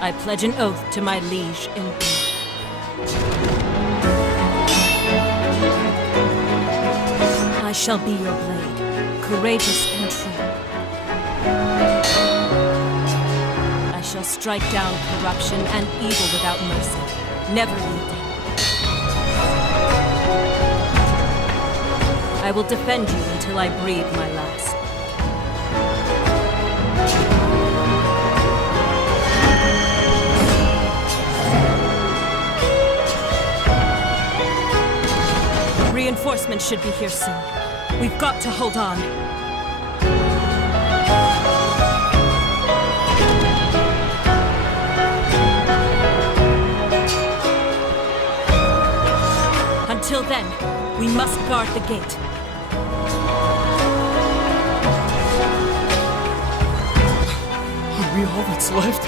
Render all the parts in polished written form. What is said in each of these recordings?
I pledge an oath to my liege in thee. I shall be your blade, courageous and true. I shall strike down corruption and evil without mercy, never yielding. I will defend you until I breathe my last. Reinforcements should be here soon. We've got to hold on. Until then, we must guard the gate. Are we all that's left?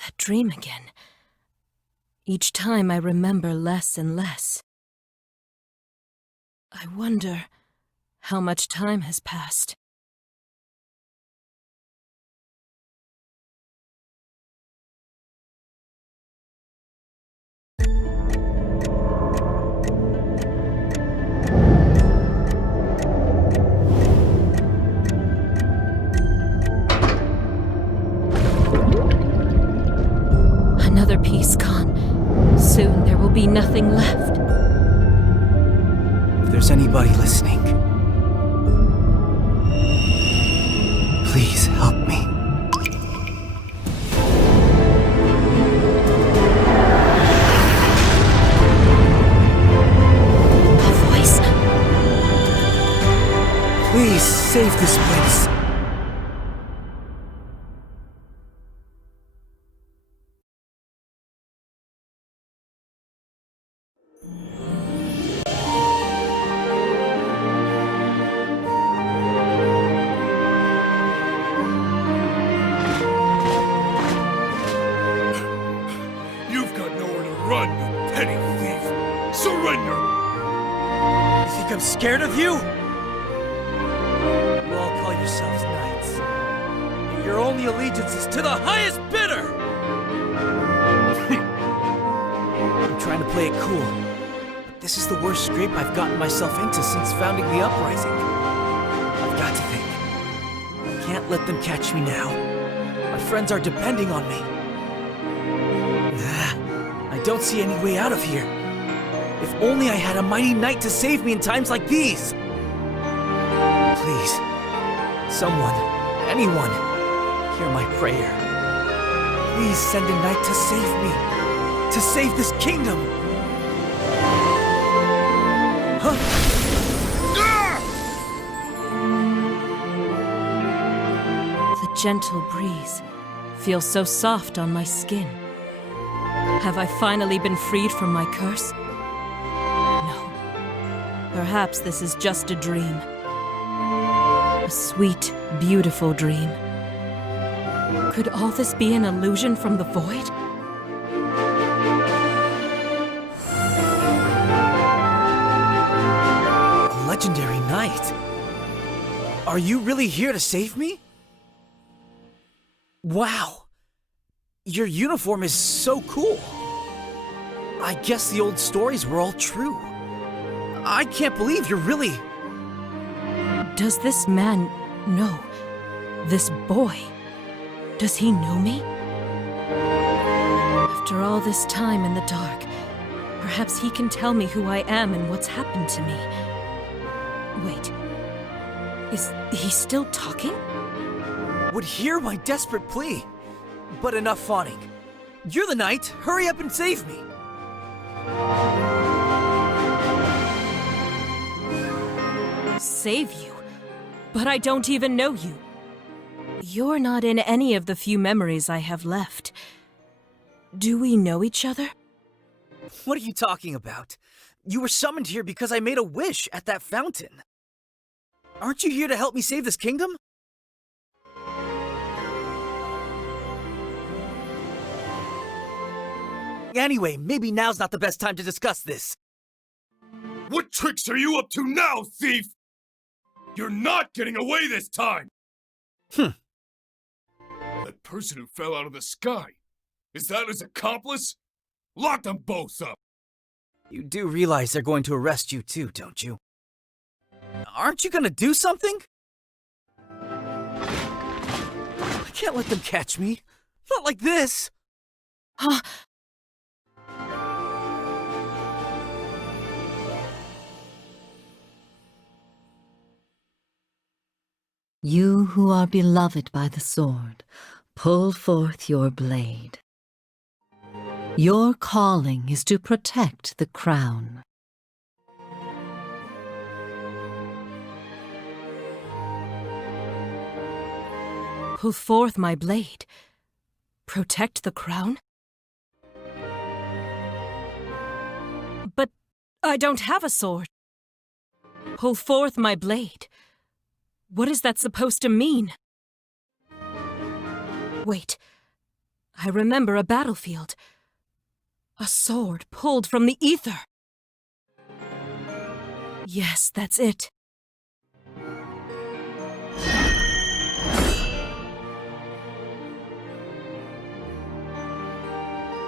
That dream again. Each time I remember less and less. I wonder how much time has passed. Another piece gone. Soon there will be nothing left. If there's anybody listening, please help me. A voice? Please save this place. Run, you petty thief! Surrender! You think I'm scared of you? You all call yourselves knights. And your only allegiance is to the highest bidder! I'm trying to play it cool, but this is the worst scrape I've gotten myself into since founding the Uprising. I've got to think. I can't let them catch me now. My friends are depending on me. I don't see any way out of here. If only I had a mighty knight to save me in times like these! Please, someone, anyone, hear my prayer. Please send a knight to save me, to save this kingdom! Huh? The gentle breeze feels so soft on my skin. Have I finally been freed from my curse? No. Perhaps this is just a dream. A sweet, beautiful dream. Could all this be an illusion from the void? A legendary knight? Are you really here to save me? Wow! Your uniform is so cool. I guess the old stories were all true. I can't believe you're really... Does this man know? This boy? Does he know me? After all this time in the dark, perhaps he can tell me who I am and what's happened to me. Wait. Is he still talking? Would hear my desperate plea. But enough fawning. You're the knight. Hurry up and save me. Save you? But I don't even know you. You're not in any of the few memories I have left. Do we know each other? What are you talking about? you were summoned here because I made a wish at that fountain. Aren't you here to help me save this kingdom? Anyway, maybe now's not the best time to discuss this. What tricks are you up to now, thief? You're not getting away this time! That person who fell out of the sky, is that his accomplice? Lock them both up! You do realize they're going to arrest you too, don't you? Aren't you gonna do something? I can't let them catch me. Not like this. Huh? You who are beloved by the sword, pull forth your blade. Your calling is to protect the crown. Pull forth my blade. Protect the crown? But I don't have a sword. Pull forth my blade. What is that supposed to mean? Wait. I remember a battlefield. A sword pulled from the ether. Yes, that's it.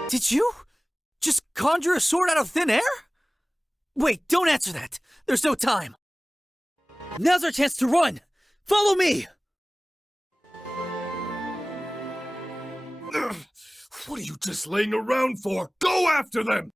Did you just conjure a sword out of thin air? Wait, don't answer that. There's no time. Now's our chance to run. Follow me. Ugh, what are you just laying around for? Go after them!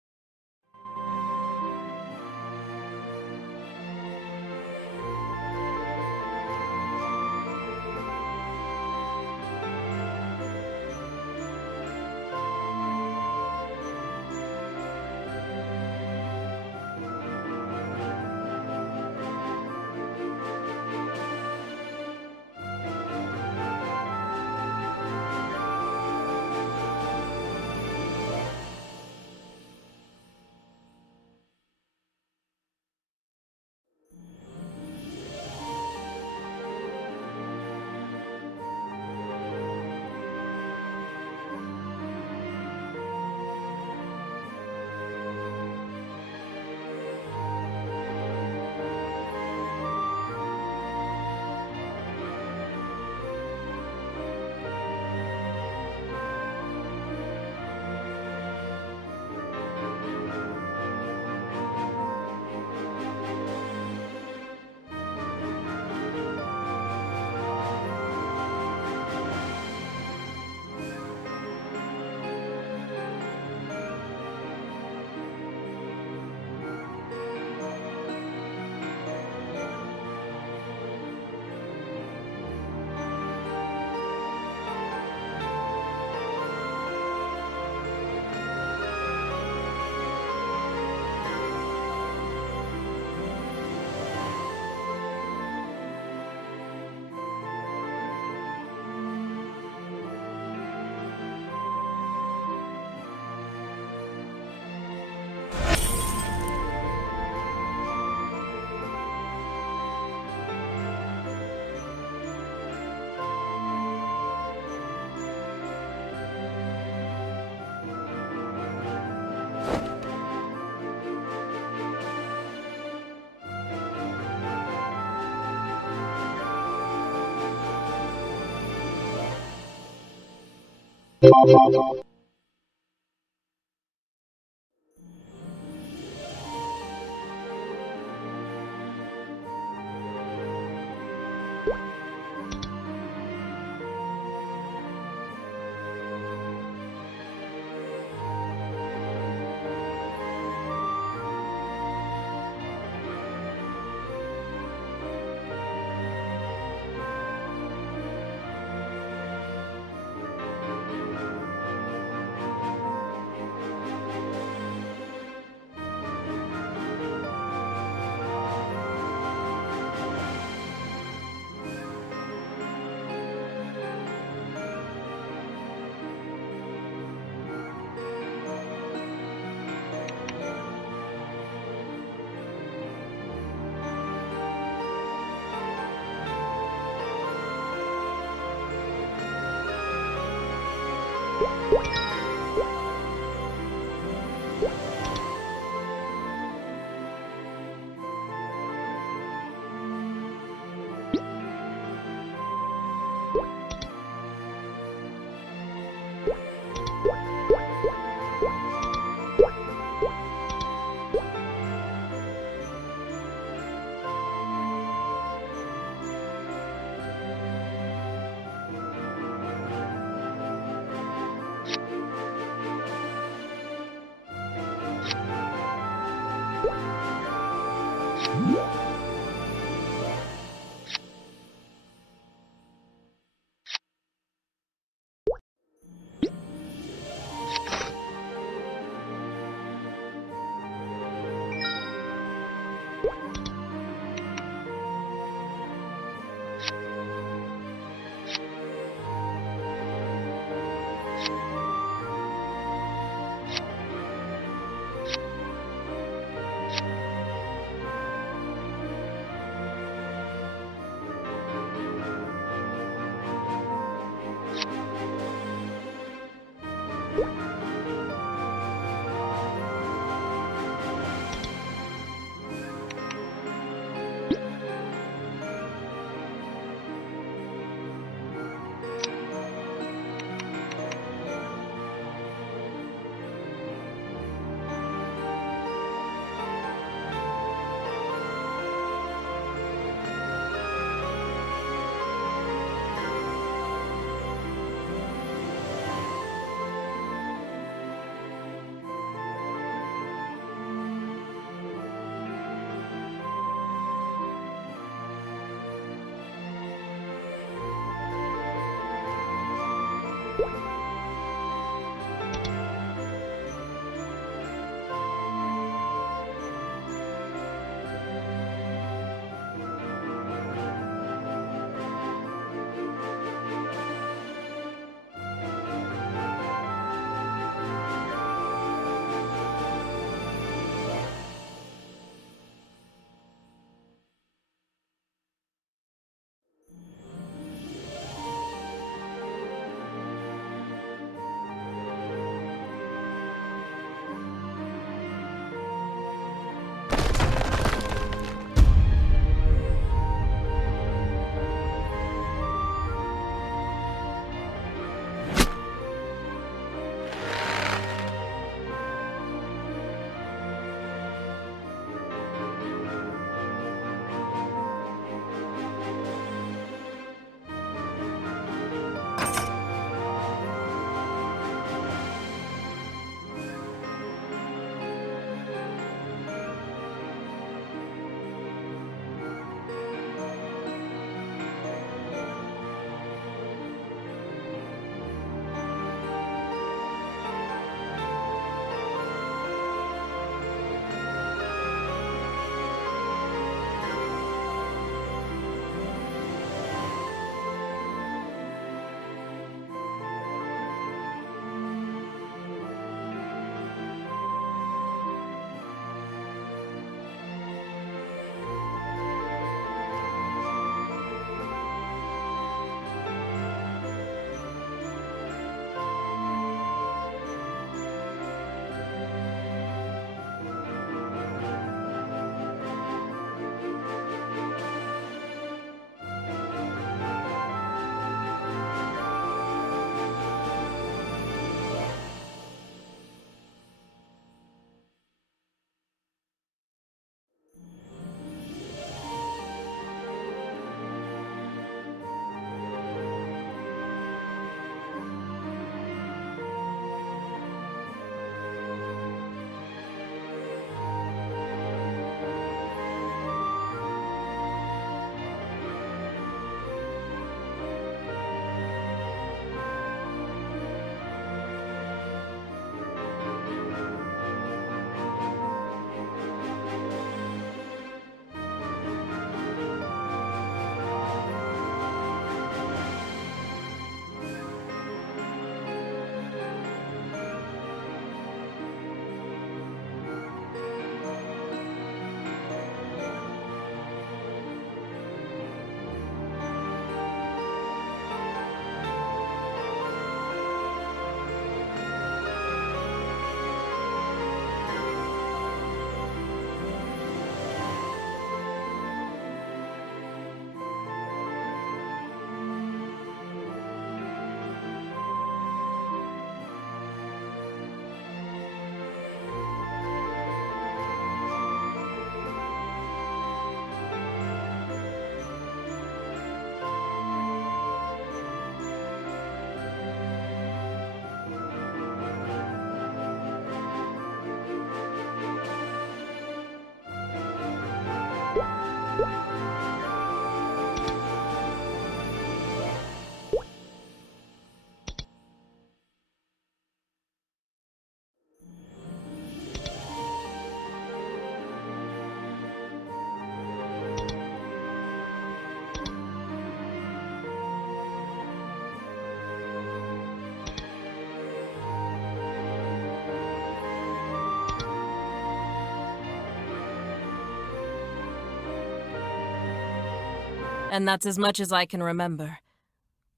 And that's as much as I can remember.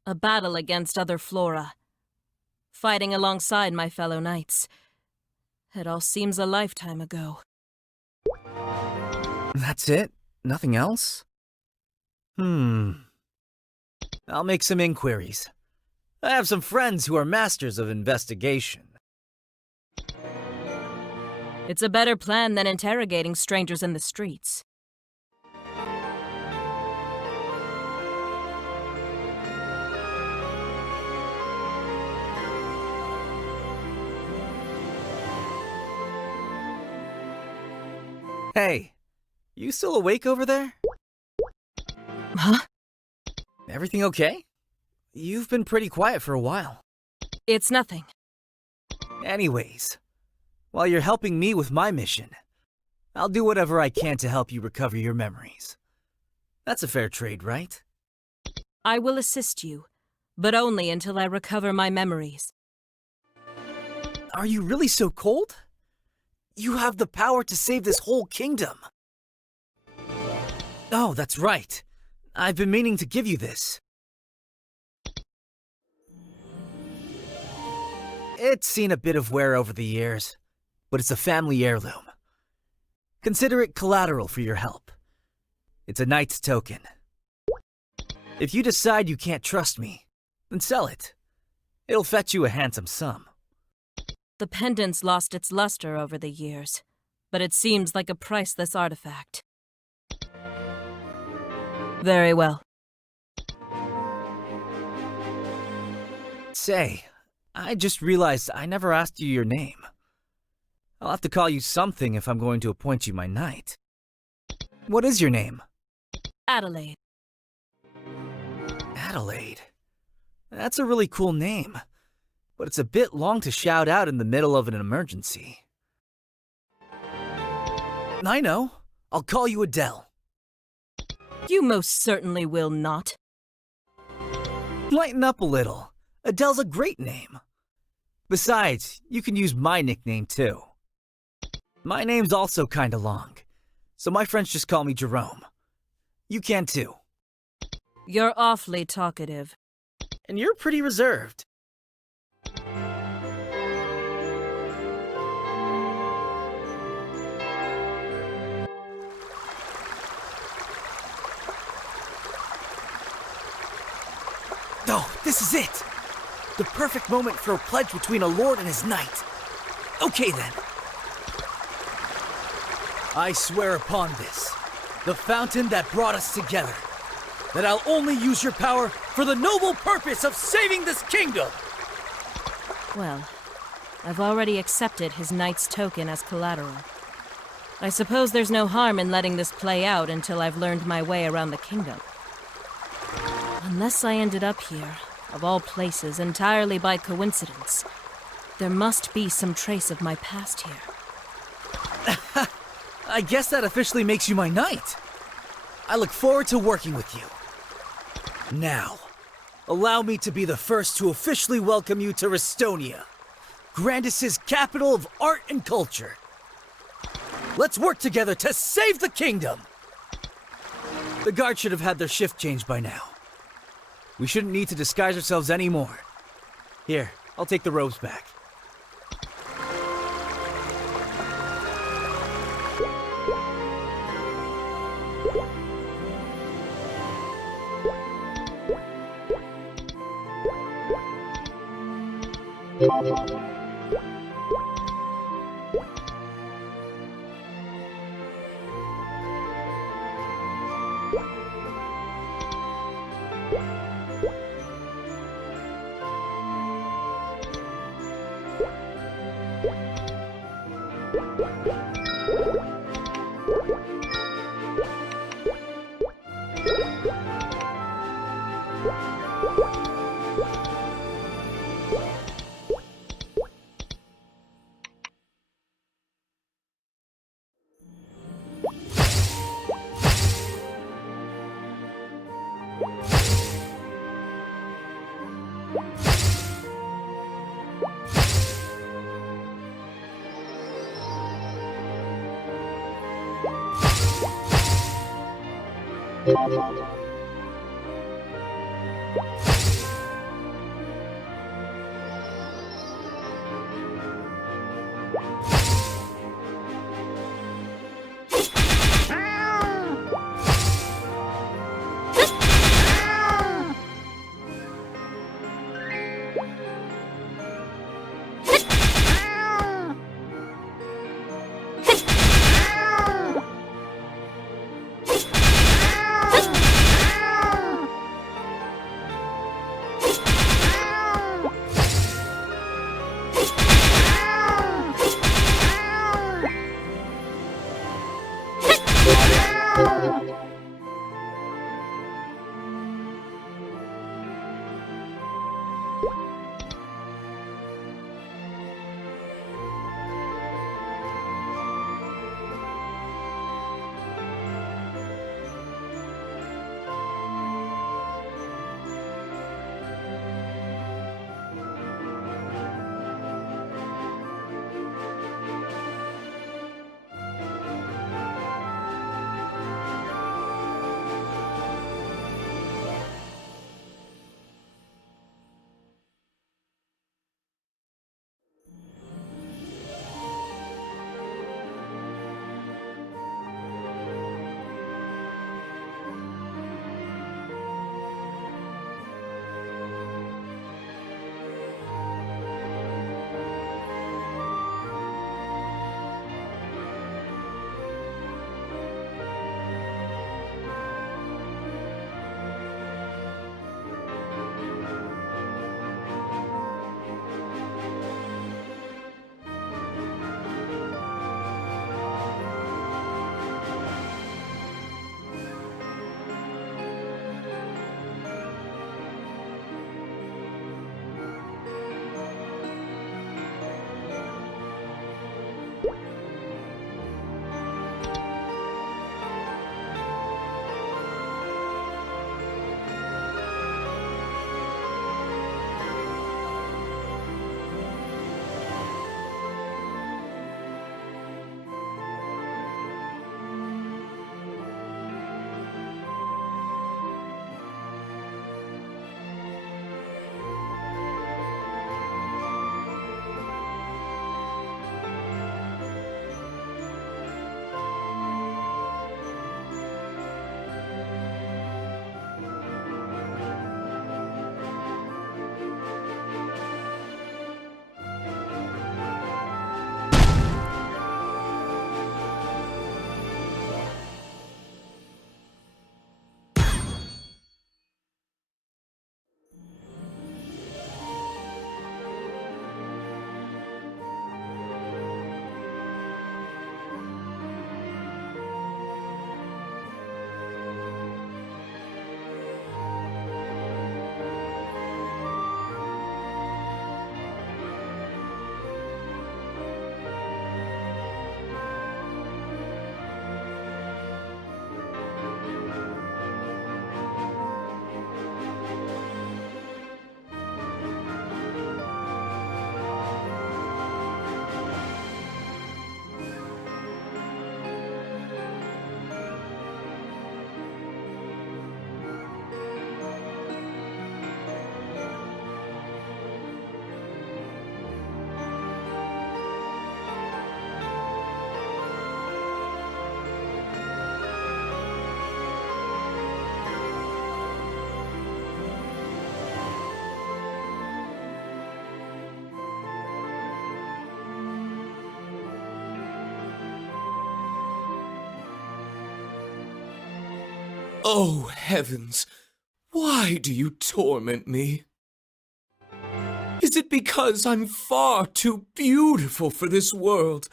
A battle against other flora. Fighting alongside my fellow knights. It all seems a lifetime ago. That's it? Nothing else? I'll make some inquiries. I have some friends who are masters of investigation. It's a better plan than interrogating strangers in the streets. Hey, you still awake over there? Huh? Everything okay? You've been pretty quiet for a while. It's nothing. Anyways, while you're helping me with my mission, I'll do whatever I can to help you recover your memories. That's a fair trade, right? I will assist you, but only until I recover my memories. Are you really so cold? You have the power to save this whole kingdom. Oh, that's right. I've been meaning to give you this. It's seen a bit of wear over the years, but it's a family heirloom. Consider it collateral for your help. It's a knight's token. If you decide you can't trust me, then sell it. It'll fetch you a handsome sum. The pendant's lost its luster over the years, but it seems like a priceless artifact. Very well. Say, I just realized I never asked you your name. I'll have to call you something if I'm going to appoint you my knight. What is your name? Adelaide. Adelaide. That's a really cool name, but it's a bit long to shout out in the middle of an emergency. I know. I'll call you Adele. You most certainly will not. Lighten up a little. Adele's a great name. Besides, you can use my nickname too. My name's also kinda long, so my friends just call me Jerome. You can too. You're awfully talkative. And you're pretty reserved. Oh, this is it! The perfect moment for a pledge between a lord and his knight. Okay then. I swear upon this, the fountain that brought us together, that I'll only use your power for the noble purpose of saving this kingdom! Well, I've already accepted his knight's token as collateral. I suppose there's no harm in letting this play out until I've learned my way around the kingdom. Unless I ended up here, of all places, entirely by coincidence, there must be some trace of my past here. I guess that officially makes you my knight. I look forward to working with you. Now, allow me to be the first to officially welcome you to Ristonia, Grandis's capital of art and culture. Let's work together to save the kingdom! The guards should have had their shift changed by now. We shouldn't need to disguise ourselves anymore. Here, I'll take the robes back. Oh, heavens! Why do you torment me? Is it because I'm far too beautiful for this world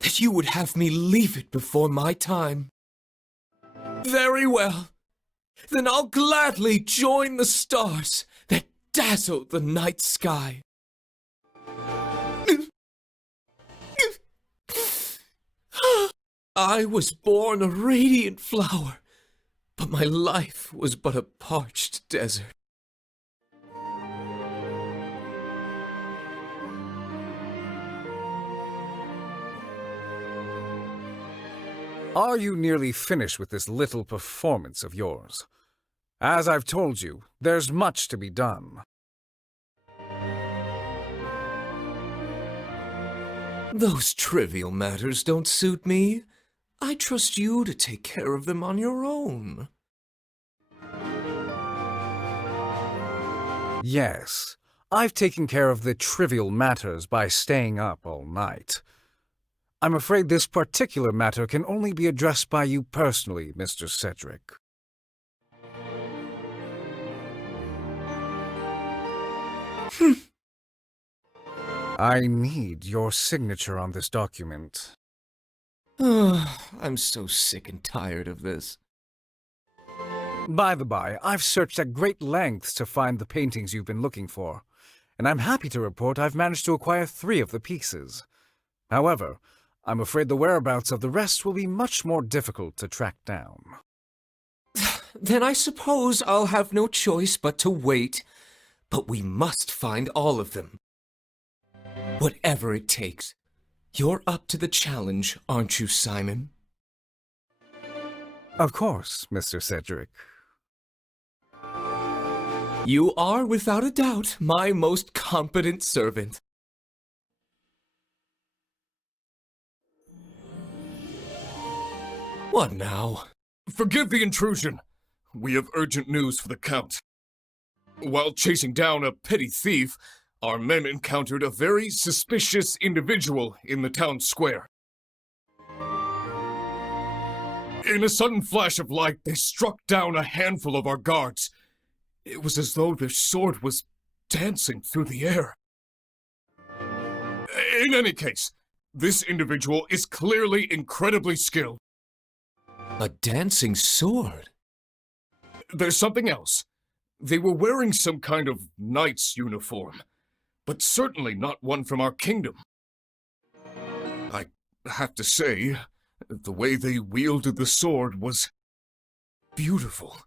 that you would have me leave it before my time? Very well. Then I'll gladly join the stars dazzle the night sky. I was born a radiant flower, but my life was but a parched desert. Are you nearly finished with this little performance of yours? As I've told you, there's much to be done. Those trivial matters don't suit me. I trust you to take care of them on your own. Yes, I've taken care of the trivial matters by staying up all night. I'm afraid this particular matter can only be addressed by you personally, Mr. Cedric. I need your signature on this document. I'm so sick and tired of this. By the by, I've searched at great lengths to find the paintings you've been looking for, and I'm happy to report I've managed to acquire 3 of the pieces. However, I'm afraid the whereabouts of the rest will be much more difficult to track down. Then I suppose I'll have no choice but to wait. But we must find all of them. Whatever it takes. You're up to the challenge, aren't you, Simon? Of course, Mr. Cedric. You are, without a doubt, my most competent servant. What now? Forgive the intrusion. We have urgent news for the Count. While chasing down a petty thief, our men encountered a very suspicious individual in the town square. In a sudden flash of light, they struck down a handful of our guards. It was as though their sword was dancing through the air. In any case, this individual is clearly incredibly skilled. A dancing sword? There's something else. They were wearing some kind of knight's uniform, but certainly not one from our kingdom. I have to say, the way they wielded the sword was beautiful.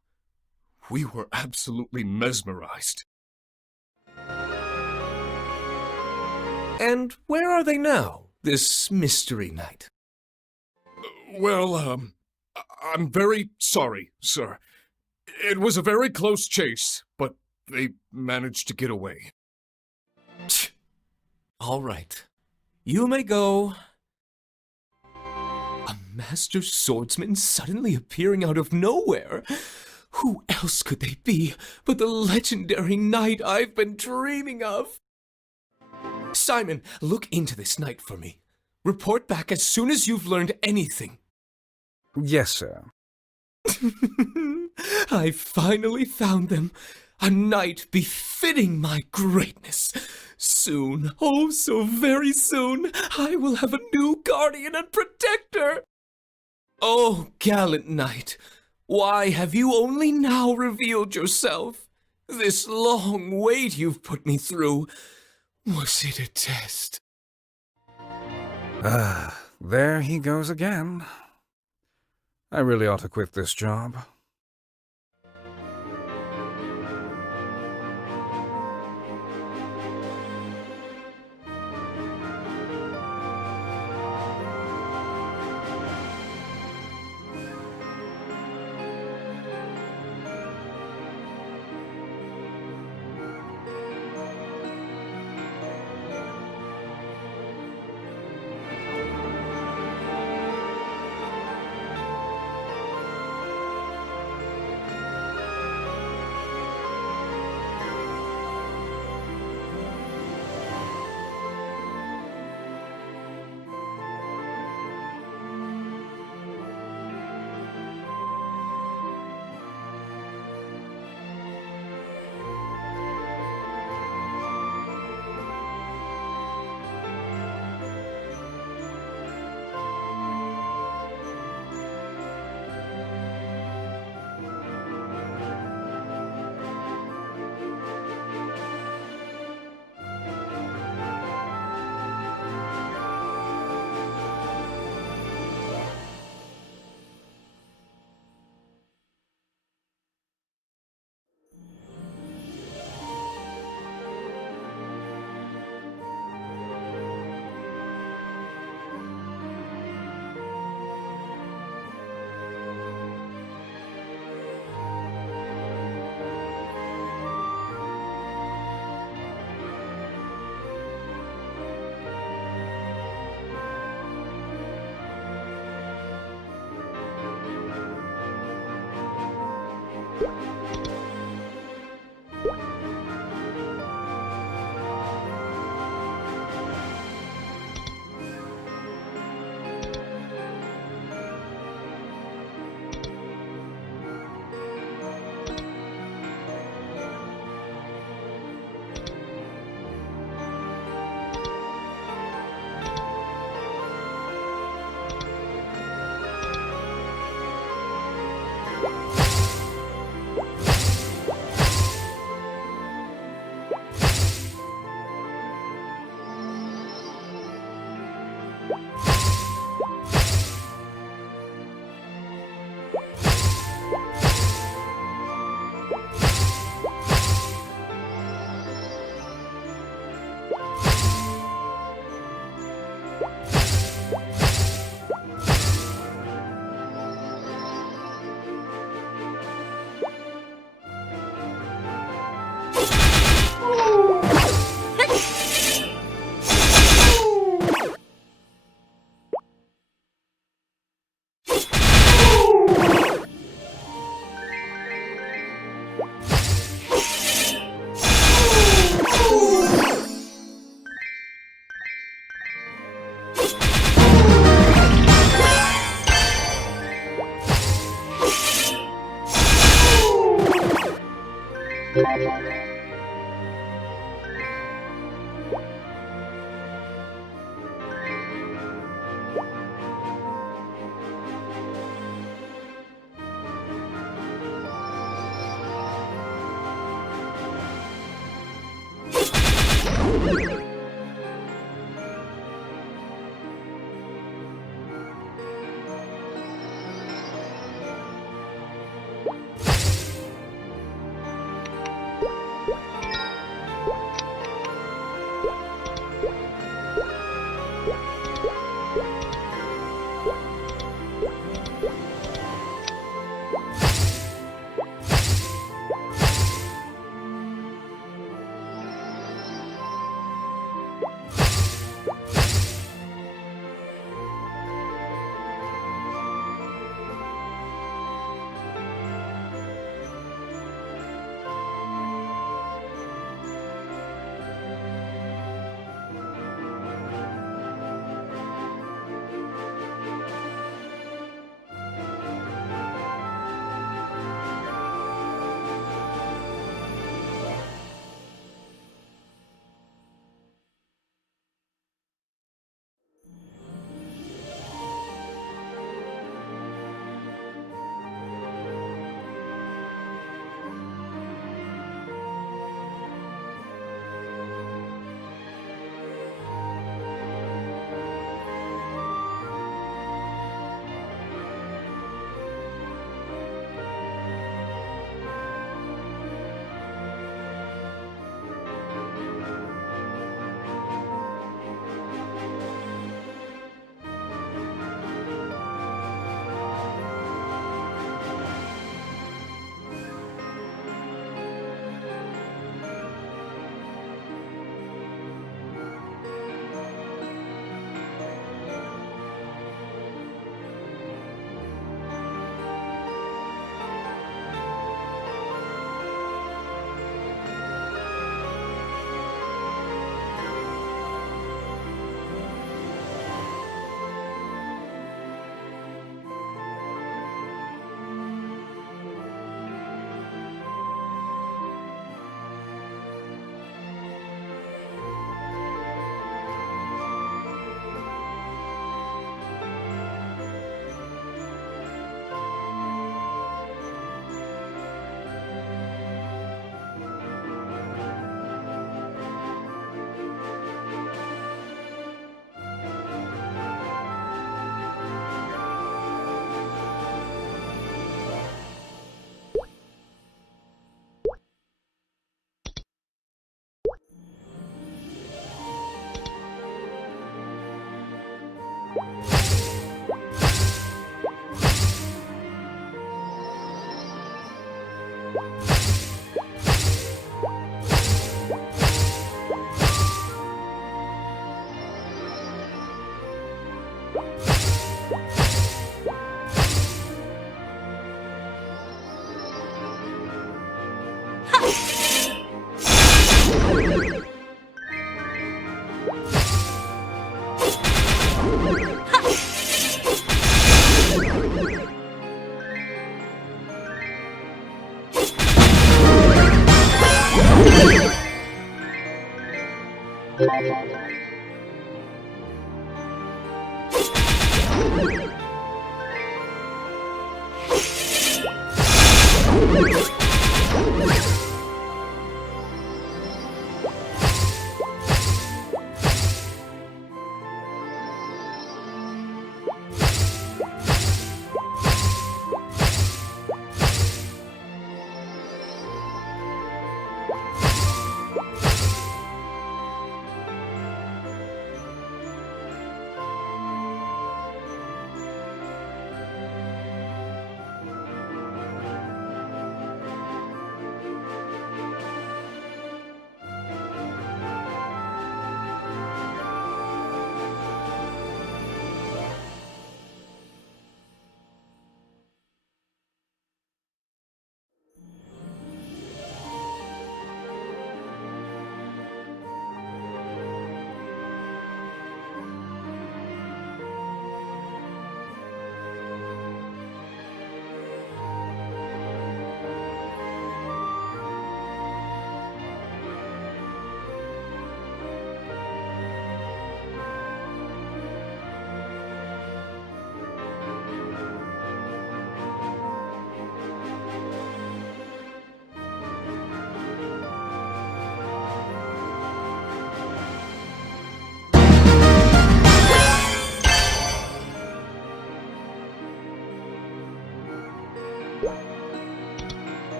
We were absolutely mesmerized. And where are they now, this mystery knight? Well, I'm very sorry, sir. It was a very close chase, but they managed to get away. All right. You may go. A master swordsman suddenly appearing out of nowhere? Who else could they be but the legendary knight I've been dreaming of? Simon, look into this knight for me. Report back as soon as you've learned anything. Yes, sir. I finally found them. A knight befitting my greatness. Soon, oh so very soon, I will have a new guardian and protector. Oh, gallant knight, why have you only now revealed yourself? This long wait you've put me through, was it a test? There he goes again. I really ought to quit this job.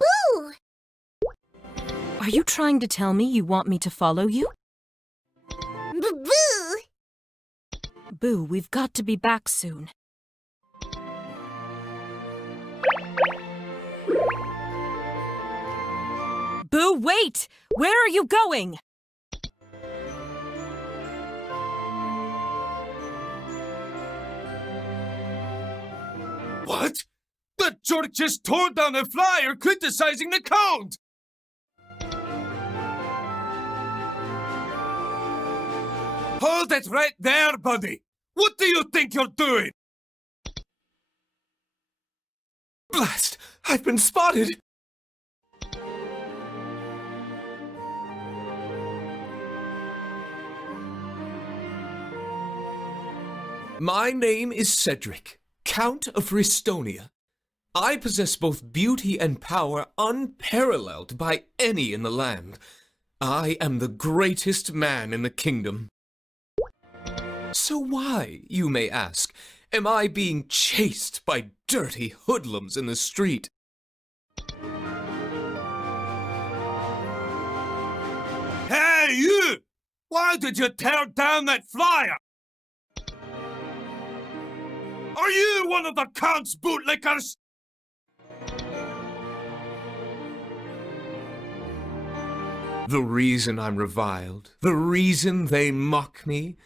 Boo! Are you trying to tell me you want me to follow you? Boo! Boo, we've got to be back soon. Boo, wait! Where are you going? What? That jerk just tore down a flyer criticizing the Count! Hold it right there, buddy! What do you think you're doing? Blast! I've been spotted! My name is Cedric, Count of Ristonia. I possess both beauty and power unparalleled by any in the land. I am the greatest man in the kingdom. So why, you may ask, am I being chased by dirty hoodlums in the street? Hey, you! Why did you tear down that flyer? Are you one of the Count's bootlickers? The reason I'm reviled, the reason they mock me,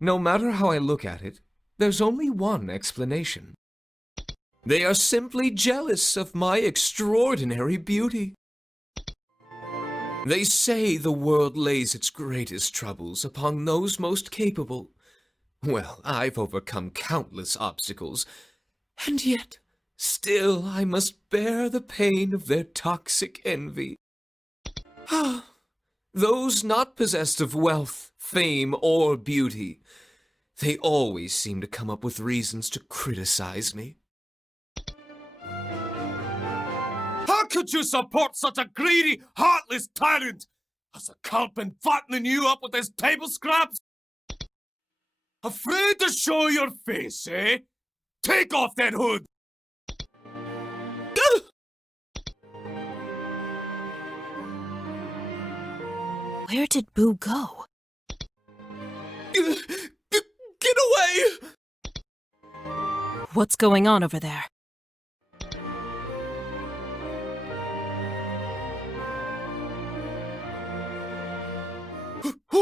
no matter how I look at it, there's only one explanation. They are simply jealous of my extraordinary beauty. They say the world lays its greatest troubles upon those most capable. Well, I've overcome countless obstacles, and yet, still I must bear the pain of their toxic envy. Ah, those not possessed of wealth, fame, or beauty, they always seem to come up with reasons to criticize me. How could you support such a greedy, heartless tyrant? Has the Count been fattening you up with his table scraps? Afraid to show your face, eh? Take off that hood! Where did Boo go? Get away! What's going on over there?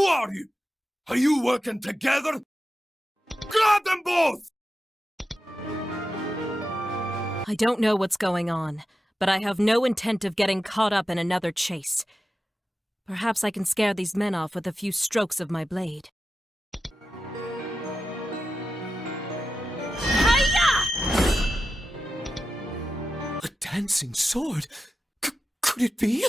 are you? Are you working together? Grab them both! I don't know what's going on, but I have no intent of getting caught up in another chase. Perhaps I can scare these men off with a few strokes of my blade. Hiya! A dancing sword? Could it be?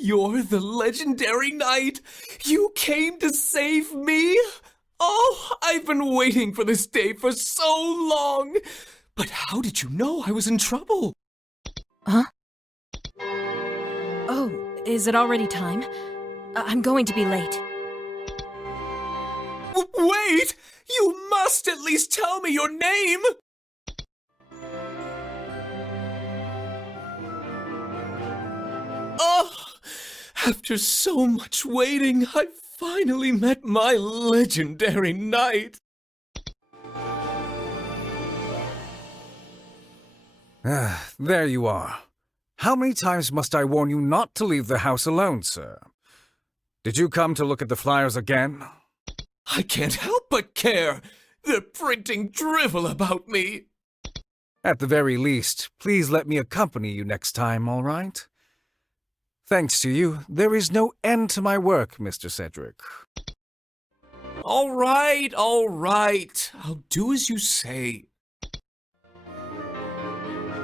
You're the legendary knight! You came to save me? Oh, I've been waiting for this day for so long! But how did you know I was in trouble? Huh? Oh, is it already time? I'm going to be late. Wait! You must at least tell me your name! Oh, after so much waiting, I finally met my legendary knight. There you are. How many times must I warn you not to leave the house alone, sir? Did you come to look at the flyers again? I can't help but care. They're printing drivel about me. At the very least, please let me accompany you next time, all right? Thanks to you, there is no end to my work, Mr. Cedric. All right, all right. I'll do as you say.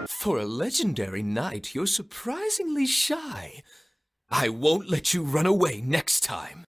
For a legendary knight, you're surprisingly shy. I won't let you run away next time.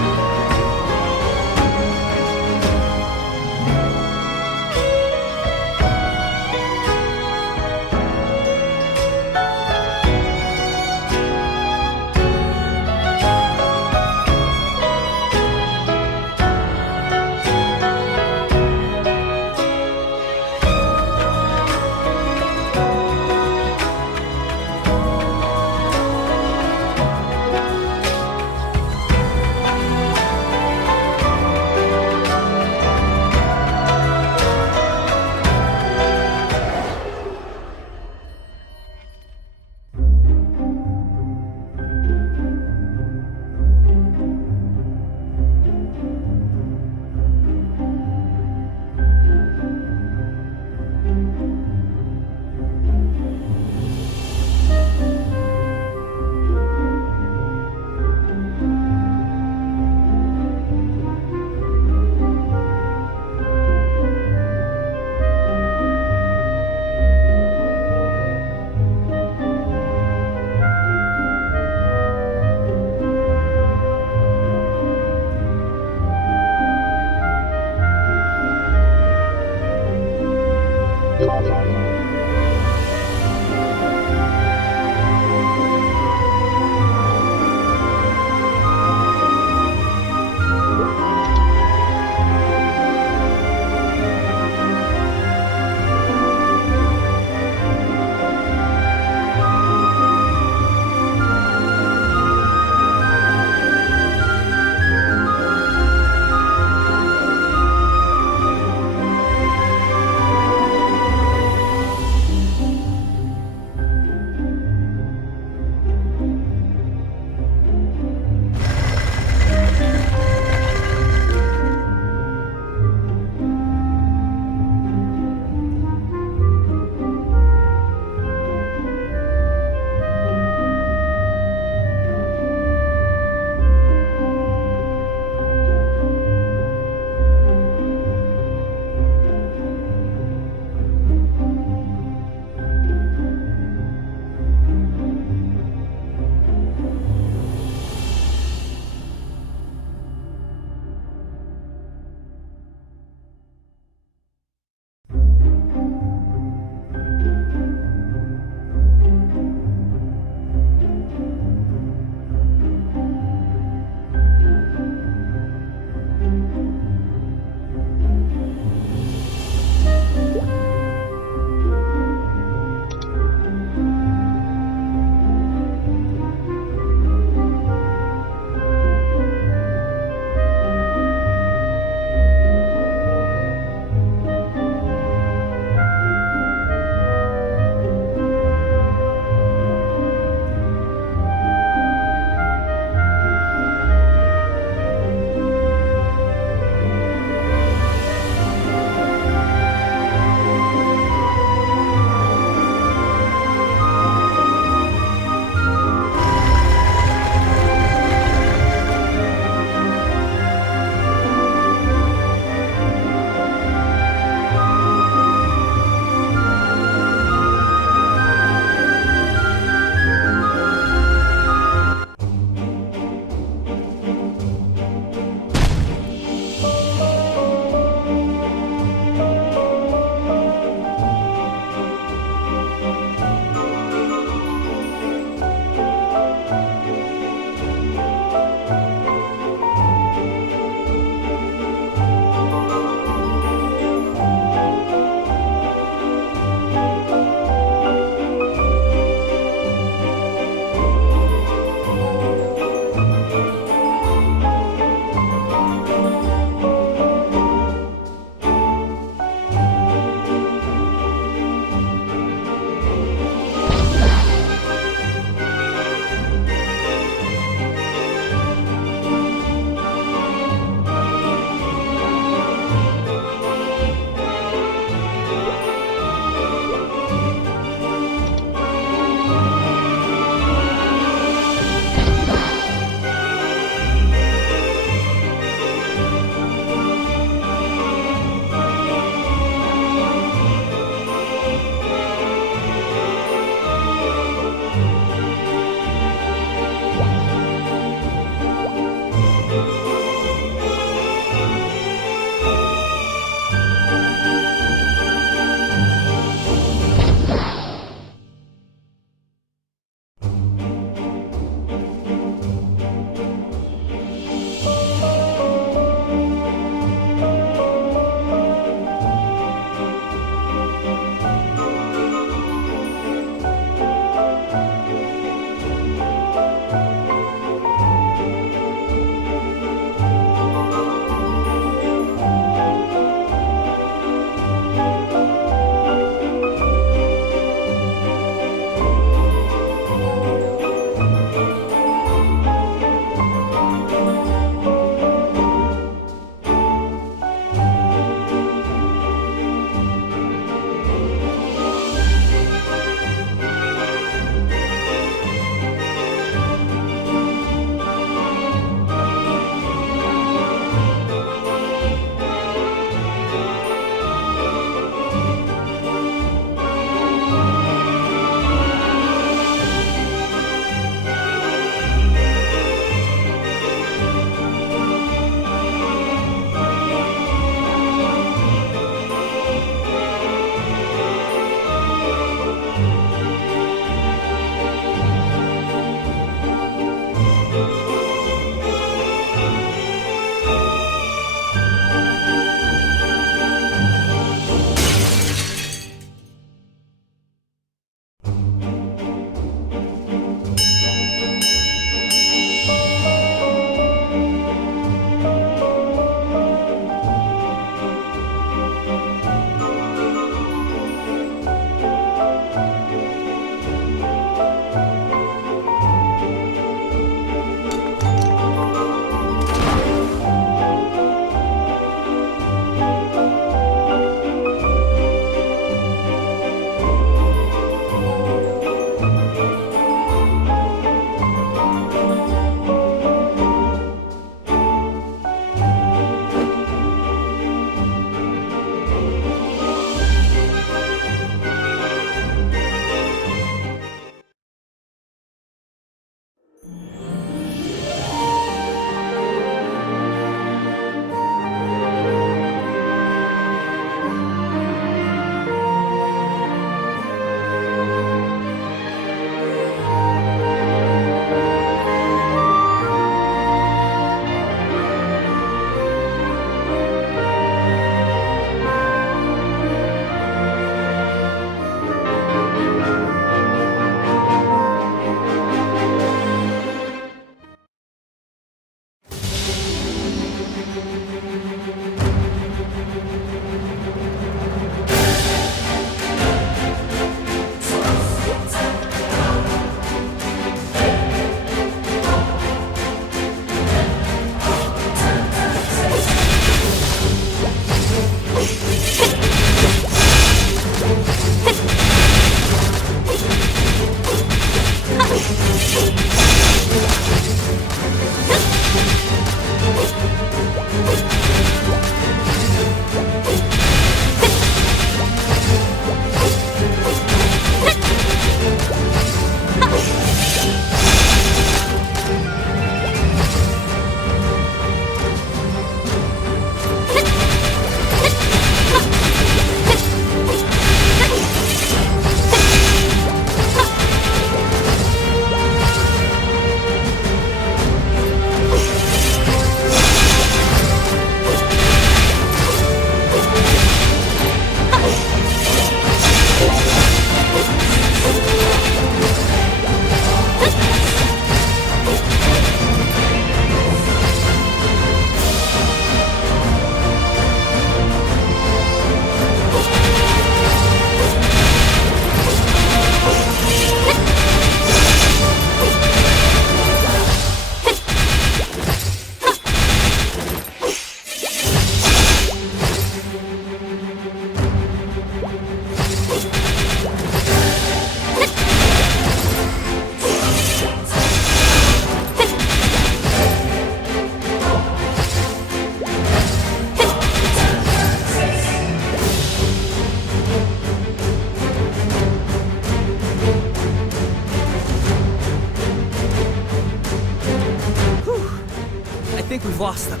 think we've lost them.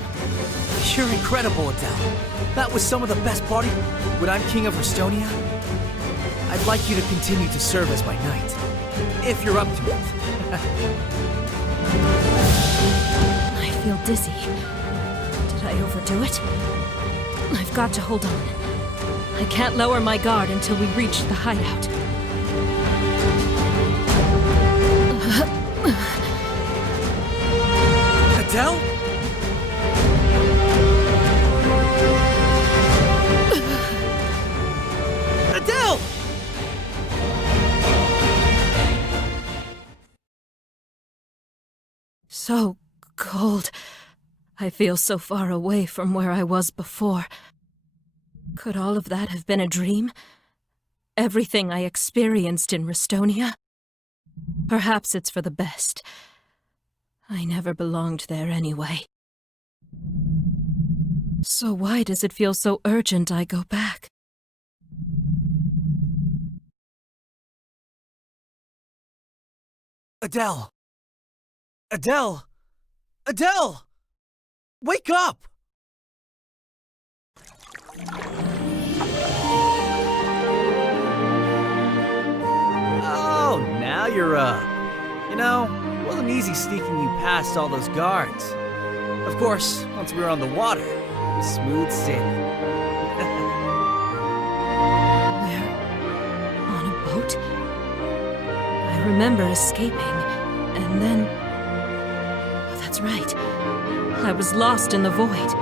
You're incredible, Adele. That was some of the best party. When I'm king of Ristonia, I'd like you to continue to serve as my knight. If you're up to it. I feel dizzy. Did I overdo it? I've got to hold on. I can't lower my guard until we reach the hideout. Adele? Adele! So cold. I feel so far away from where I was before. Could all of that have been a dream? Everything I experienced in Ristonia? Perhaps it's for the best. I never belonged there anyway. So why does it feel so urgent I go back? Adele! Adele! Adele! Wake up! Oh, now you're up. You know, it wasn't easy sneaking you past all those guards. Of course, once we were on the water, it was smooth sailing. We're on a boat? I remember escaping, and then... Oh, that's right. I was lost in the void.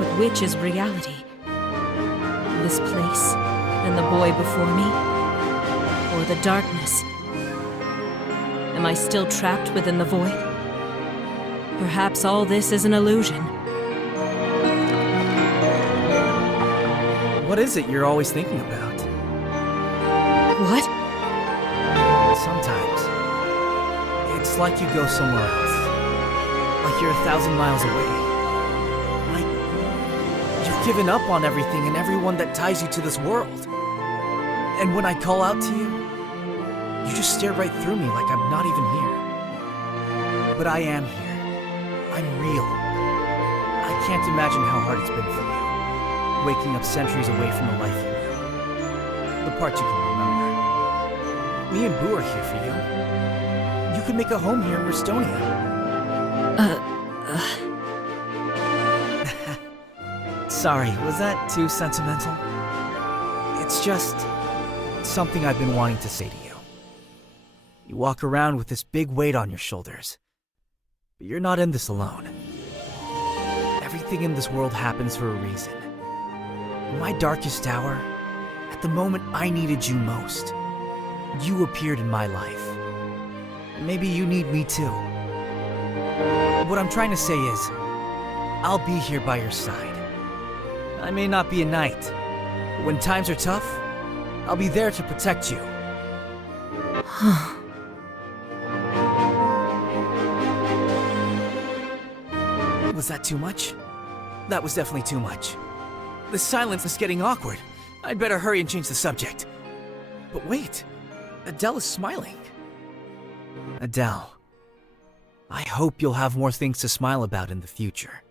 But which is reality? This place, and the boy before me? Or the darkness? Am I still trapped within the void? Perhaps all this is an illusion. What is it you're always thinking about? What? Sometimes, it's like you go somewhere else. Like you're 1,000 miles away. Like you've given up on everything and everyone that ties you to this world. And when I call out to you, you just stare right through me like I'm not even here. But I am here. I'm real. I can't imagine how hard it's been for you, waking up centuries away from the life you knew. The part you can remember. Me and Boo are here for you. You can make a home here in Ristonia. Sorry, was that too sentimental? It's just something I've been wanting to say to you. You walk around with this big weight on your shoulders. But you're not in this alone. Everything in this world happens for a reason. In my darkest hour, at the moment I needed you most, you appeared in my life. And maybe you need me too. What I'm trying to say is, I'll be here by your side. I may not be a knight, but when times are tough, I'll be there to protect you. Was that too much? That was definitely too much. The silence is getting awkward. I'd better hurry and change the subject. But wait, Adele is smiling. Adele, I hope you'll have more things to smile about in the future.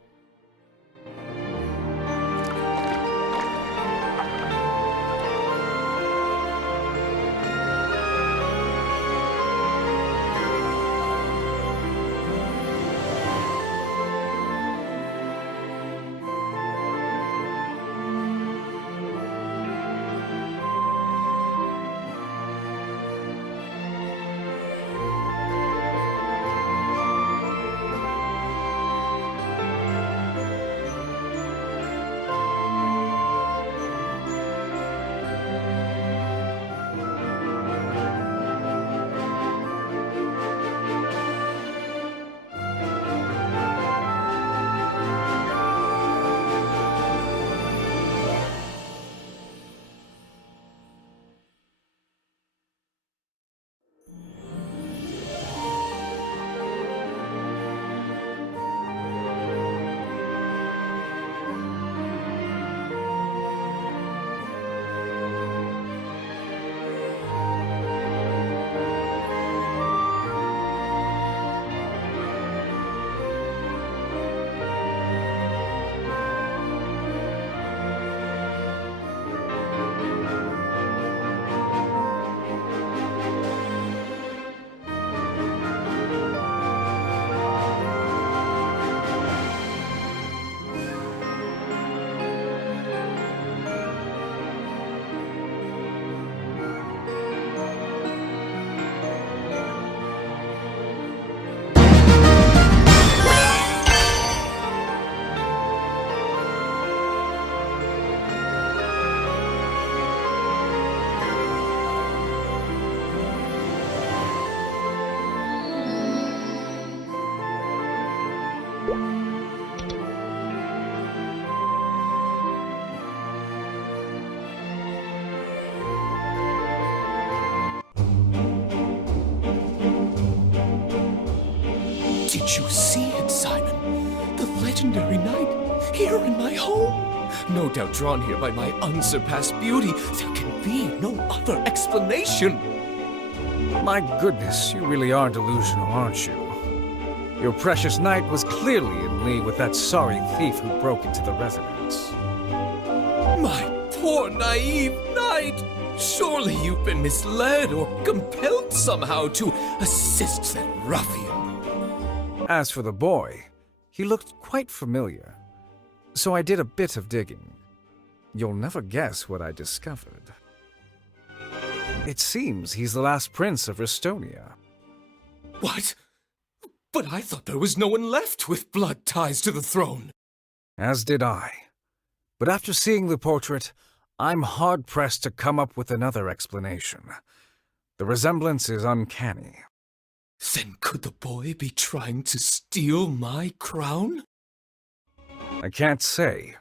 Did you see it, Simon? The legendary knight, here in my home. No doubt drawn here by my unsurpassed beauty. There can be no other explanation. My goodness, you really are delusional, aren't you? Your precious knight was clearly in league with that sorry thief who broke into the residence. My poor naive knight! Surely you've been misled or compelled somehow to assist that ruffian. As for the boy, he looked quite familiar, so I did a bit of digging. You'll never guess what I discovered. It seems he's the last prince of Ristonia. What? But I thought there was no one left with blood ties to the throne. As did I. But after seeing the portrait, I'm hard-pressed to come up with another explanation. The resemblance is uncanny. Then could the boy be trying to steal my crown? I can't say,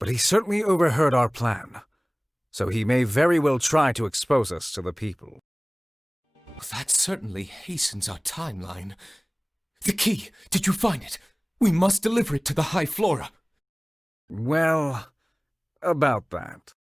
but he certainly overheard our plan, so he may very well try to expose us to the people. That certainly hastens our timeline. The key, did you find it? We must deliver it to the High Flora. Well, about that.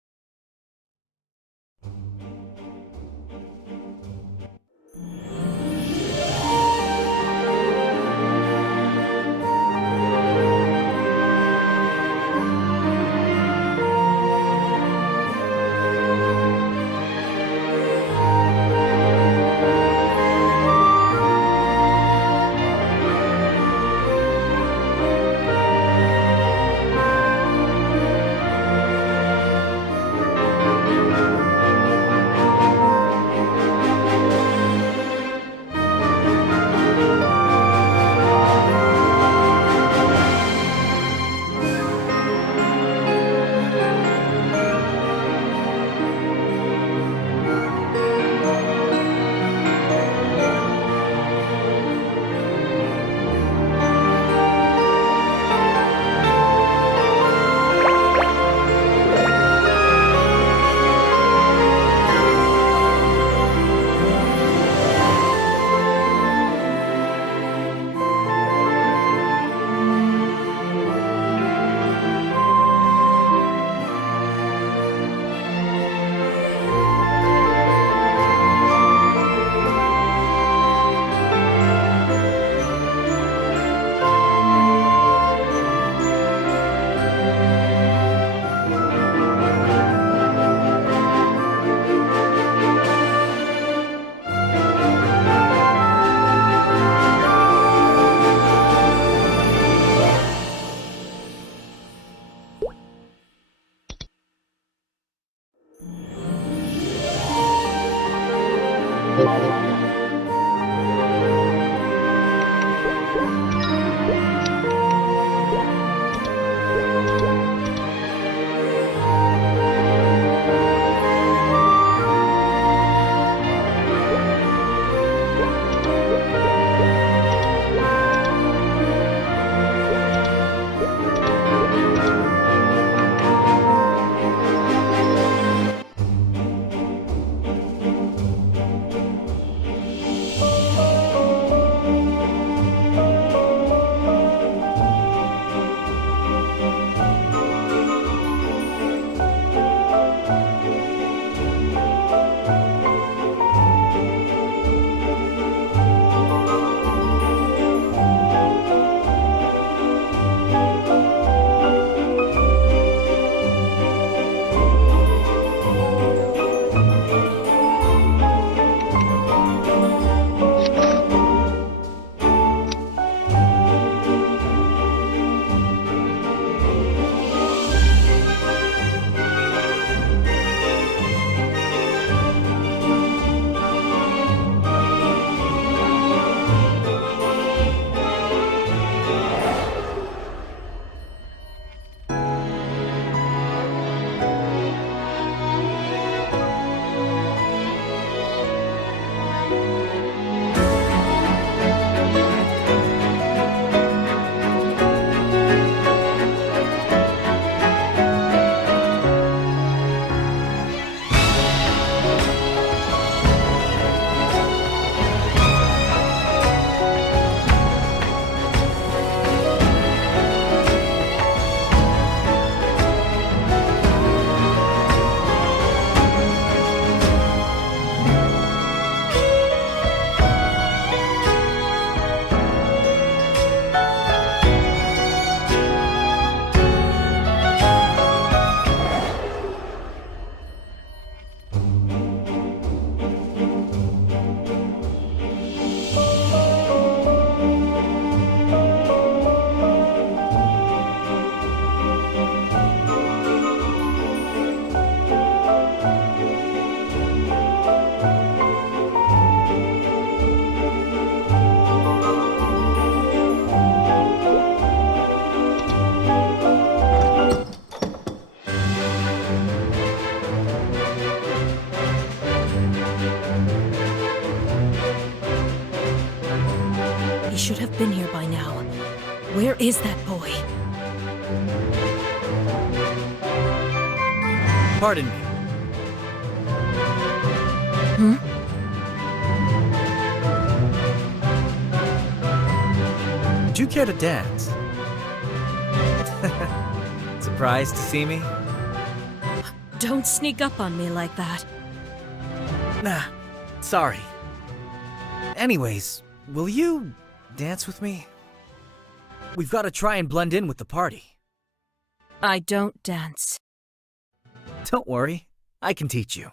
He should have been here by now. Where is that boy? Pardon me. Would you care to dance? Surprised to see me? Don't sneak up on me like that. Nah, sorry. Anyways, will you dance with me? We've got to try and blend in with the party. I don't dance. Don't worry, I can teach you.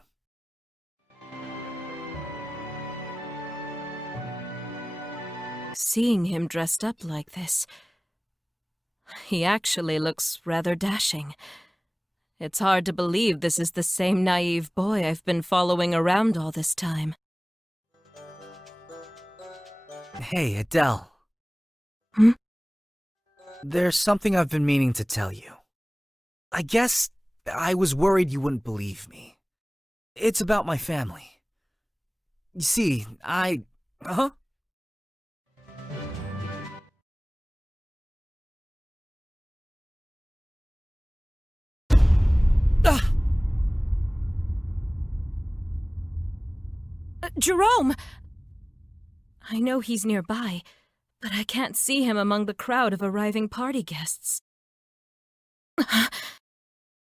Seeing him dressed up like this, he actually looks rather dashing. It's hard to believe this is the same naive boy I've been following around all this time. Hey, Adele. Hmm? There's something I've been meaning to tell you. I guess I was worried you wouldn't believe me. It's about my family. You see, Huh? Jerome! I know he's nearby, but I can't see him among the crowd of arriving party guests.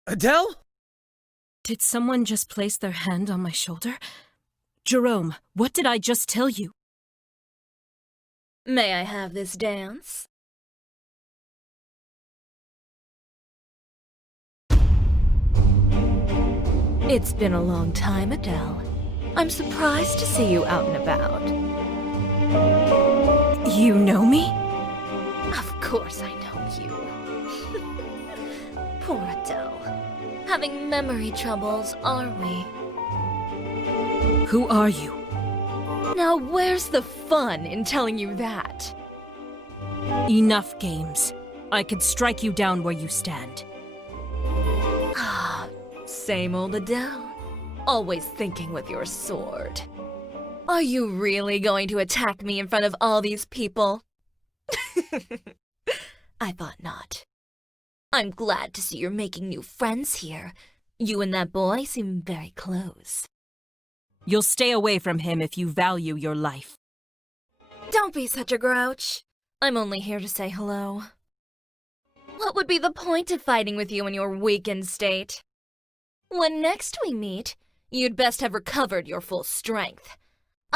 Adele? Did someone just place their hand on my shoulder? Jerome, what did I just tell you? May I have this dance? It's been a long time, Adele. I'm surprised to see you out and about. You know me? Of course I know you. Poor Adele. Having memory troubles, are we? Who are you? Now where's the fun in telling you that? Enough games. I could strike you down where you stand. Ah, same old Adele. Always thinking with your sword. Are you really going to attack me in front of all these people? I thought not. I'm glad to see you're making new friends here. You and that boy seem very close. You'll stay away from him if you value your life. Don't be such a grouch. I'm only here to say hello. What would be the point of fighting with you in your weakened state? When next we meet, you'd best have recovered your full strength.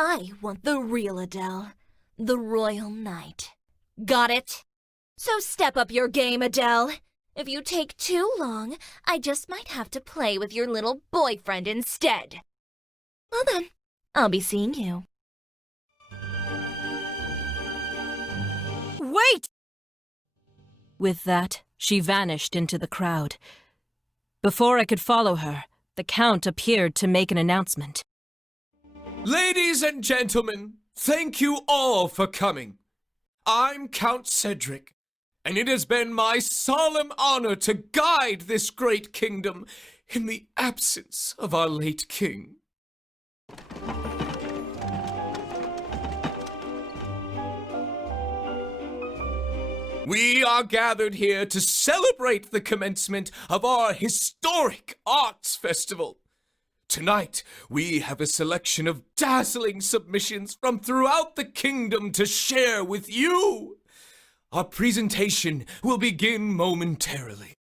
I want the real Adele, the Royal Knight. Got it? So step up your game, Adele. If you take too long, I just might have to play with your little boyfriend instead. Well then, I'll be seeing you. Wait! With that, she vanished into the crowd. Before I could follow her, the Count appeared to make an announcement. Ladies and gentlemen, thank you all for coming. I'm Count Cedric, and it has been my solemn honor to guide this great kingdom in the absence of our late king. We are gathered here to celebrate the commencement of our historic arts festival. Tonight, we have a selection of dazzling submissions from throughout the kingdom to share with you. Our presentation will begin momentarily.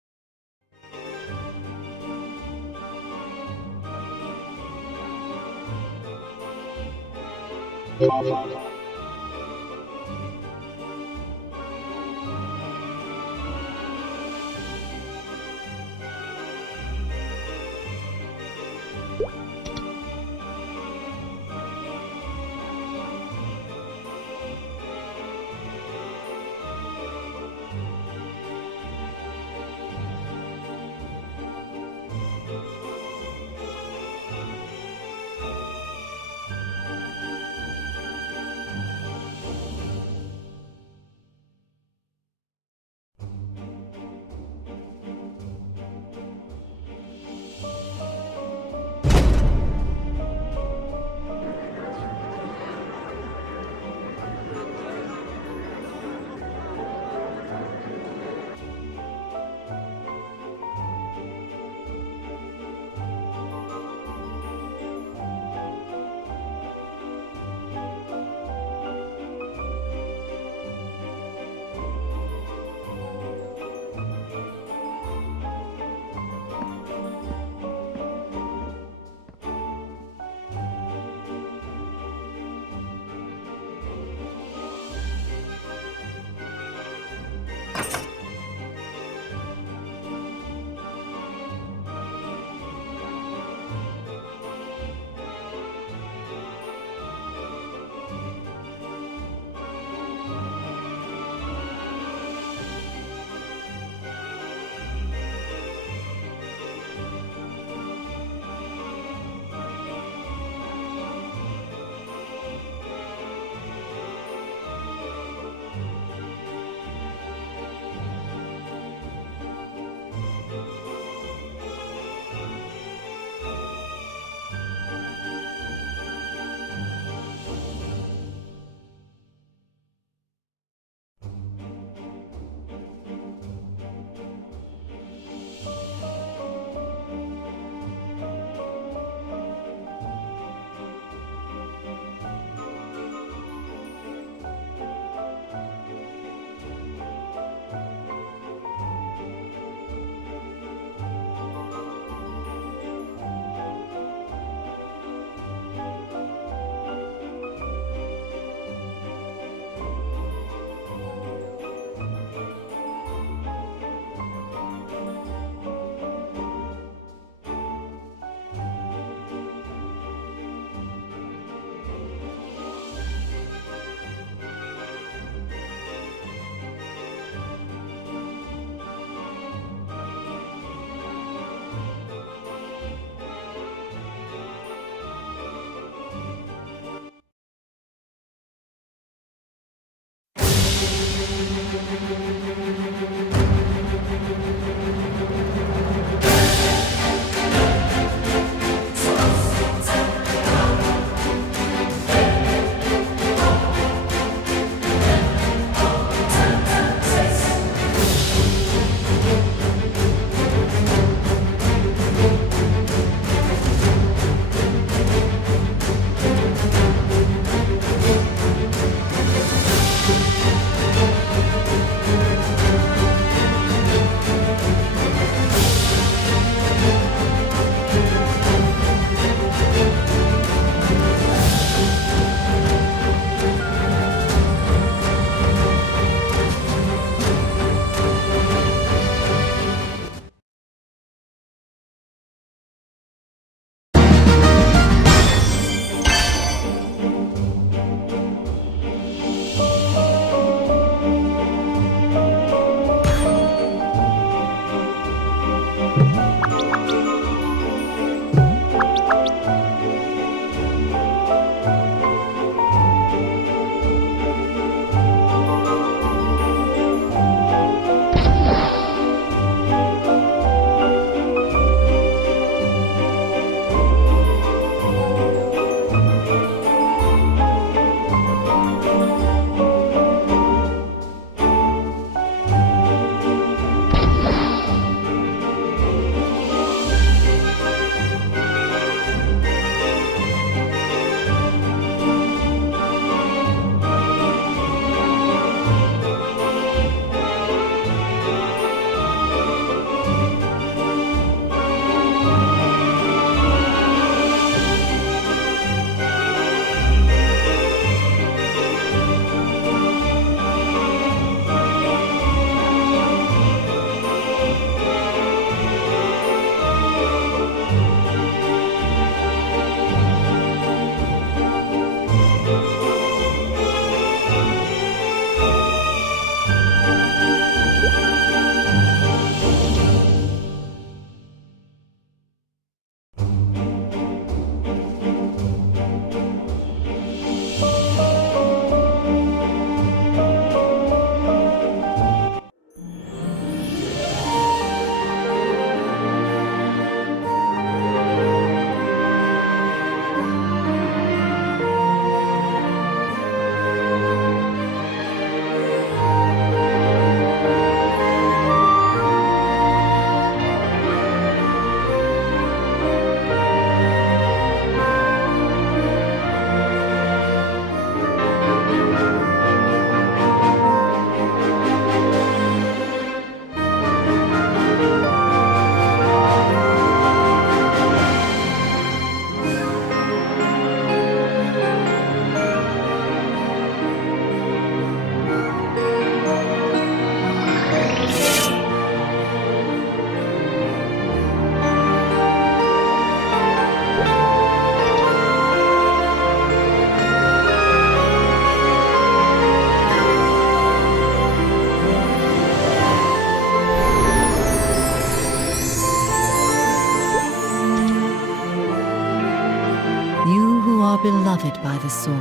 beloved by the sword,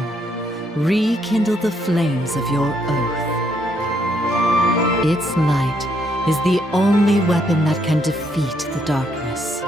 rekindle the flames of your oath. Its light is the only weapon that can defeat the darkness.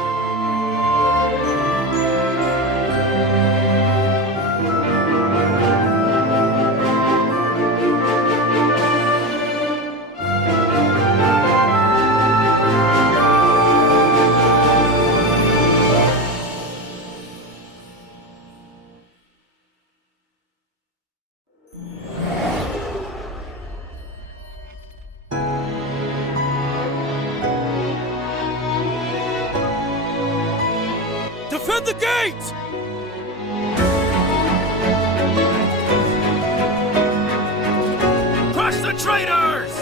Defend the gate! Crush the traitors!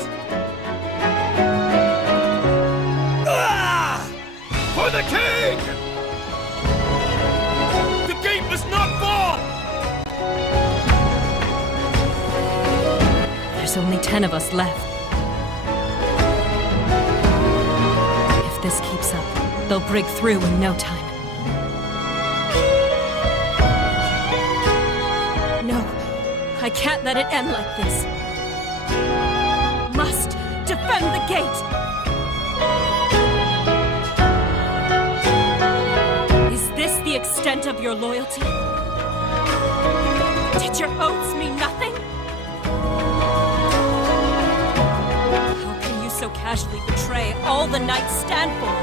Ah! For the king! The gate must not fall! There's only 10 of us left. If this keeps up, they'll break through in no time. No, I can't let it end like this. Must defend the gate! Is this the extent of your loyalty? Did your oaths mean nothing? How can you so casually betray all the knights stand for?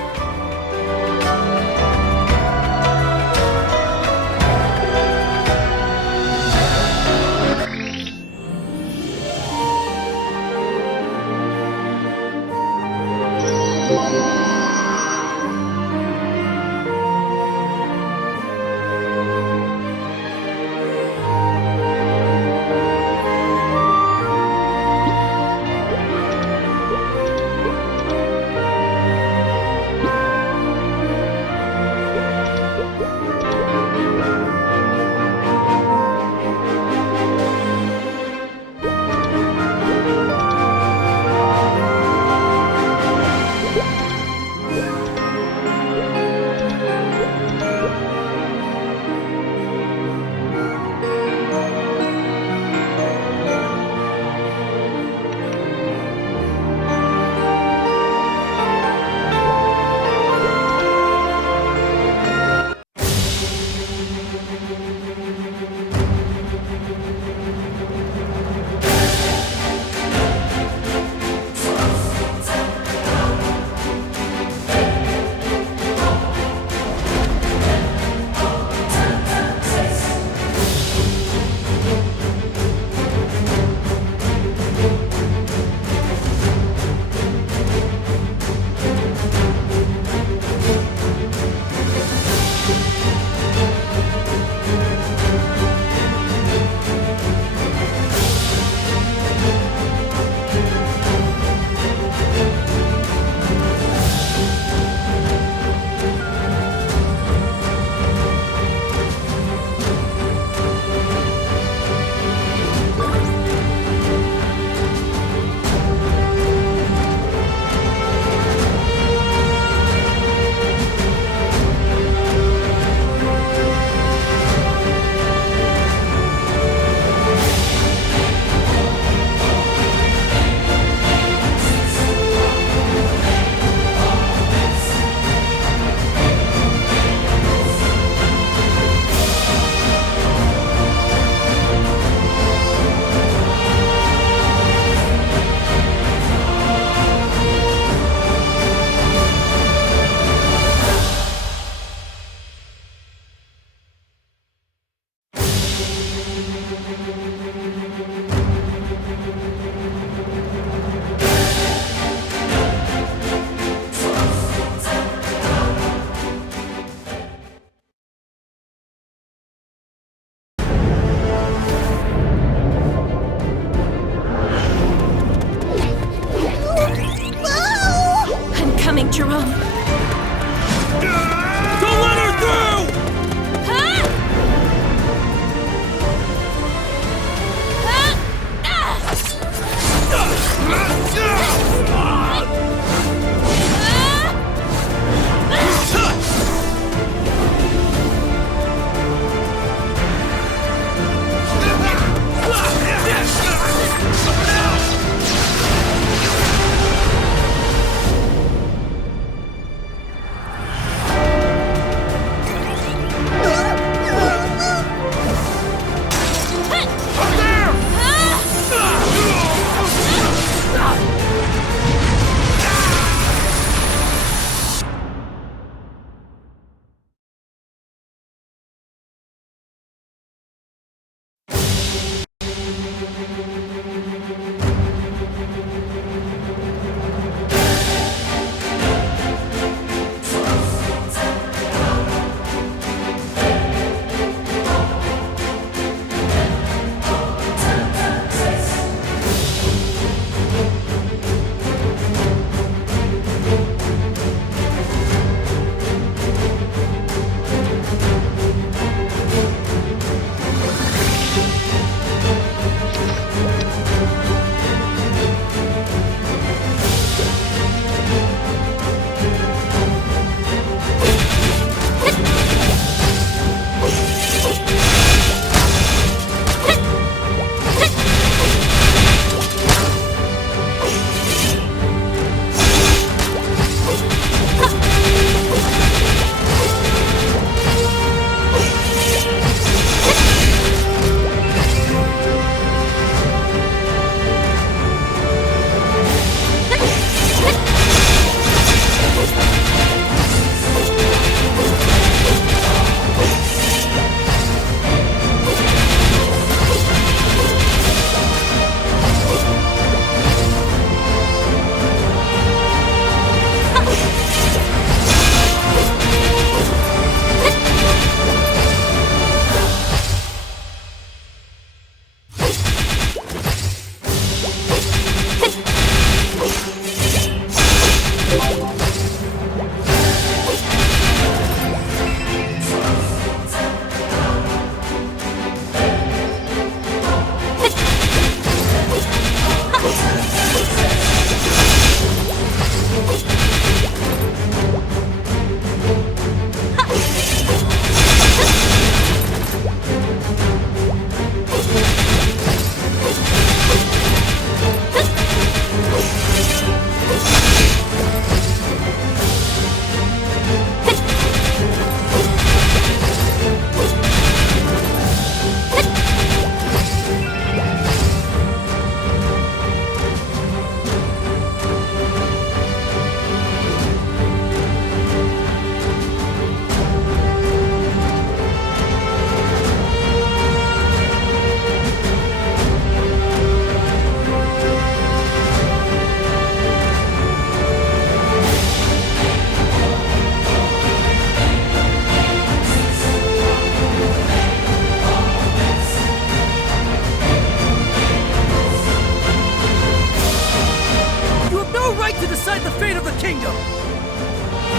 kingdom!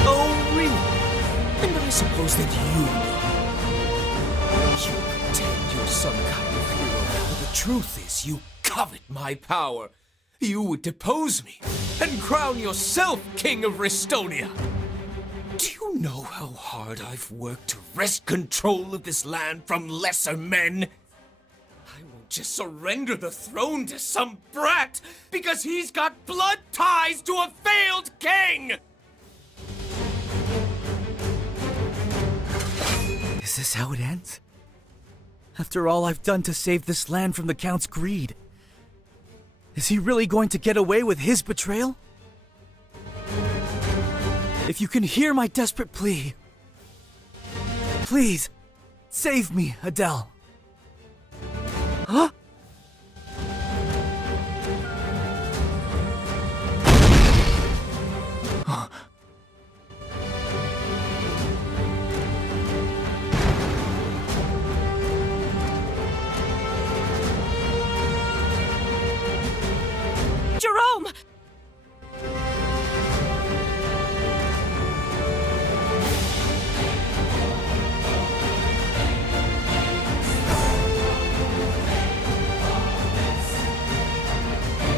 Oh, really? And I suppose that you pretend you're some kind of hero, but the truth is you covet my power. You would depose me and crown yourself King of Ristonia. Do you know how hard I've worked to wrest control of this land from lesser men? I won't just surrender the throne to some brat because he's got blood ties to a failed king! Is this how it ends? After all I've done to save this land from the Count's greed, is he really going to get away with his betrayal? If you can hear my desperate plea, please, save me, Adele. Huh? Jerome!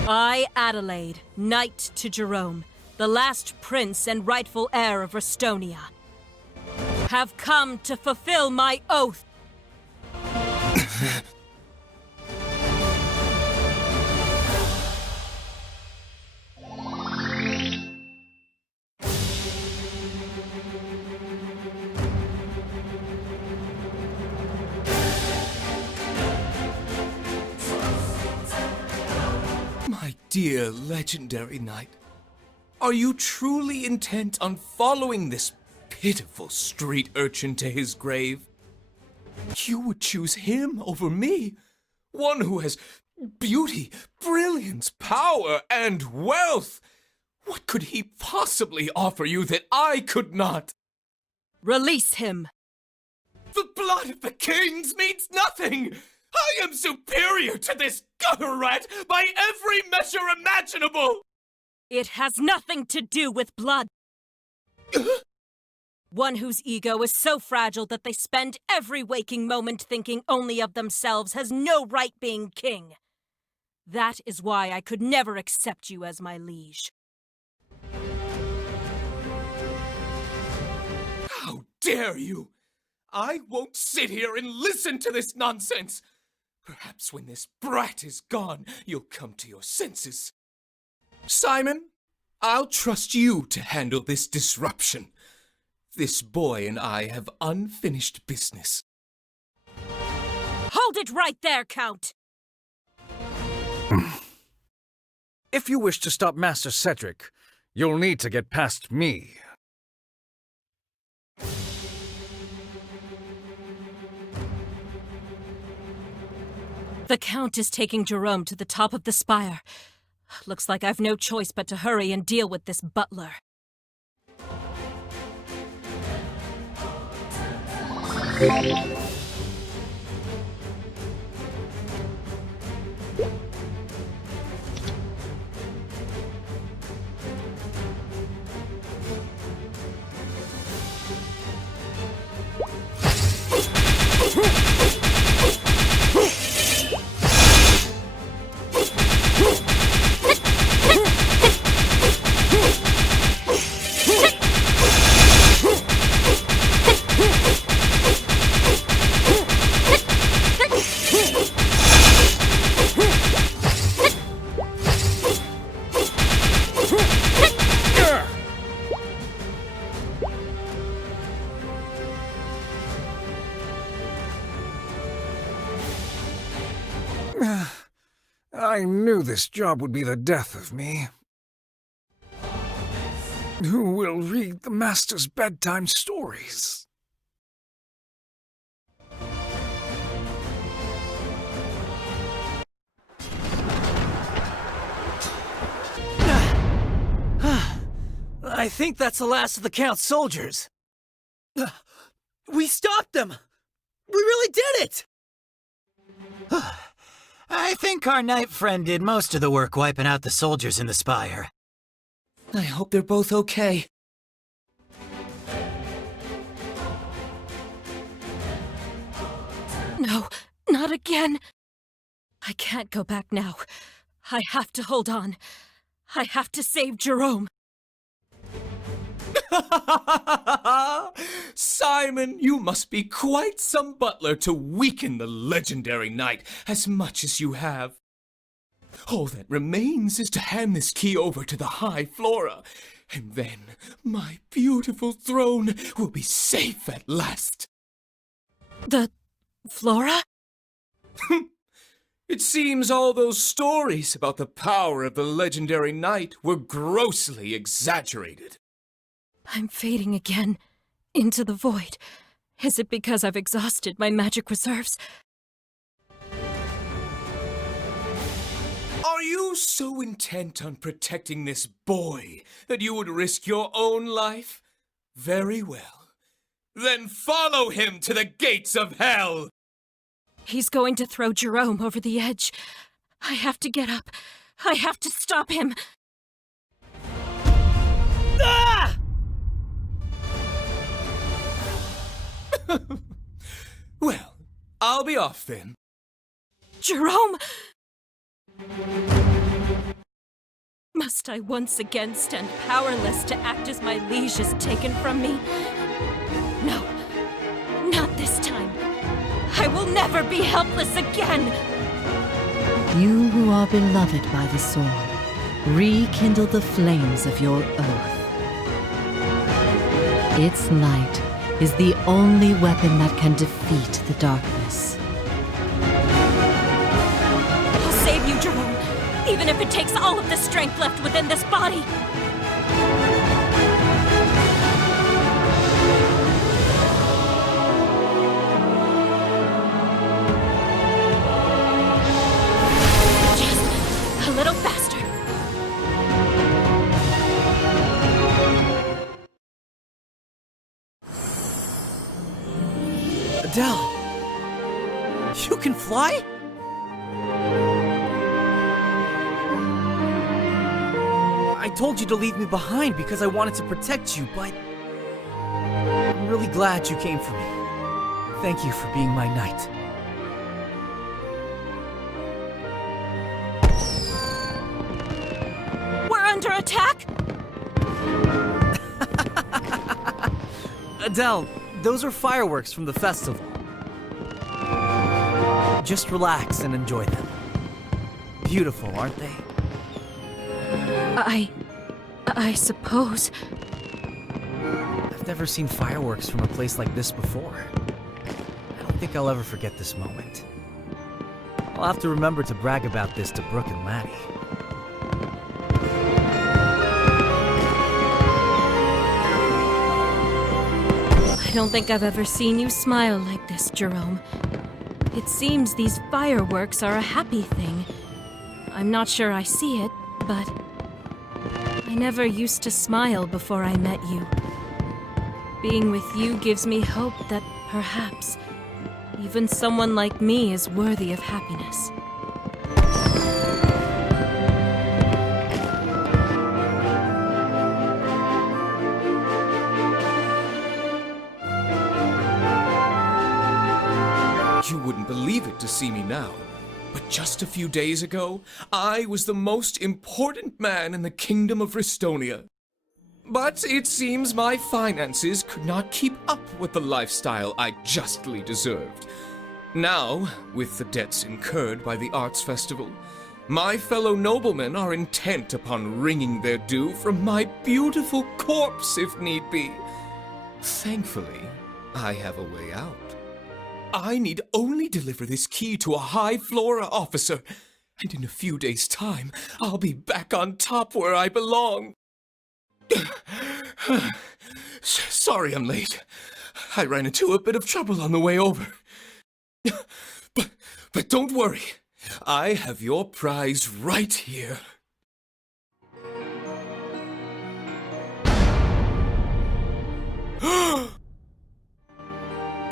I, Adelaide, knight to Jerome, the last prince and rightful heir of Ristonia, have come to fulfill my oath. My dear legendary knight, are you truly intent on following this pitiful street urchin to his grave? You would choose him over me, one who has beauty, brilliance, power, and wealth. What could he possibly offer you that I could not? Release him. The blood of the kings means nothing! I am superior to this gutter rat by every measure imaginable! It has nothing to do with blood. One whose ego is so fragile that they spend every waking moment thinking only of themselves has no right being king. That is why I could never accept you as my liege. How dare you! I won't sit here and listen to this nonsense! Perhaps when this brat is gone, you'll come to your senses. Simon, I'll trust you to handle this disruption. This boy and I have unfinished business. Hold it right there, Count! If you wish to stop Master Cedric, you'll need to get past me. The Count is taking Jerome to the top of the spire. Looks like I've no choice but to hurry and deal with this butler. I knew this job would be the death of me. Who will read the Master's bedtime stories? I think that's the last of the Count's soldiers. We stopped them! We really did it! I think our knight friend did most of the work wiping out the soldiers in the spire. I hope they're both okay. No, not again. I can't go back now. I have to hold on. I have to save Jerome. Simon, you must be quite some butler to weaken the legendary knight as much as you have. All that remains is to hand this key over to the High Flora, and then my beautiful throne will be safe at last. The Flora? It seems all those stories about the power of the legendary knight were grossly exaggerated. I'm fading again, into the void. Is it because I've exhausted my magic reserves? Are you so intent on protecting this boy that you would risk your own life? Very well. Then follow him to the gates of hell! He's going to throw Jerome over the edge. I have to get up. I have to stop him. Ah! Well, I'll be off then. Jerome! Must I once again stand powerless to act as my liege is taken from me? No, not this time. I will never be helpless again! You who are beloved by the sword, rekindle the flames of your oath. Its light is the only weapon that can defeat the darkness. I'll save you, Jerome, even if it takes all of the strength left within this body. Just a little faster. Adele! You can fly? I told you to leave me behind because I wanted to protect you, but I'm really glad you came for me. Thank you for being my knight. We're under attack? Adele, those are fireworks from the festival. Just relax and enjoy them. Beautiful, aren't they? I suppose. I've never seen fireworks from a place like this before. I don't think I'll ever forget this moment. I'll have to remember to brag about this to Brooke and Laddie. I don't think I've ever seen you smile like this, Jerome. It seems these fireworks are a happy thing. I'm not sure I see it, but I never used to smile before I met you. Being with you gives me hope that perhaps even someone like me is worthy of happiness. You wouldn't believe it to see me now, but just a few days ago, I was the most important man in the kingdom of Ristonia. But it seems my finances could not keep up with the lifestyle I justly deserved. Now, with the debts incurred by the arts festival, my fellow noblemen are intent upon wringing their due from my beautiful corpse if need be. Thankfully, I have a way out. I need only deliver this key to a High Flora officer, and in a few days' time, I'll be back on top where I belong. Sorry I'm late. I ran into a bit of trouble on the way over. But don't worry. I have your prize right here.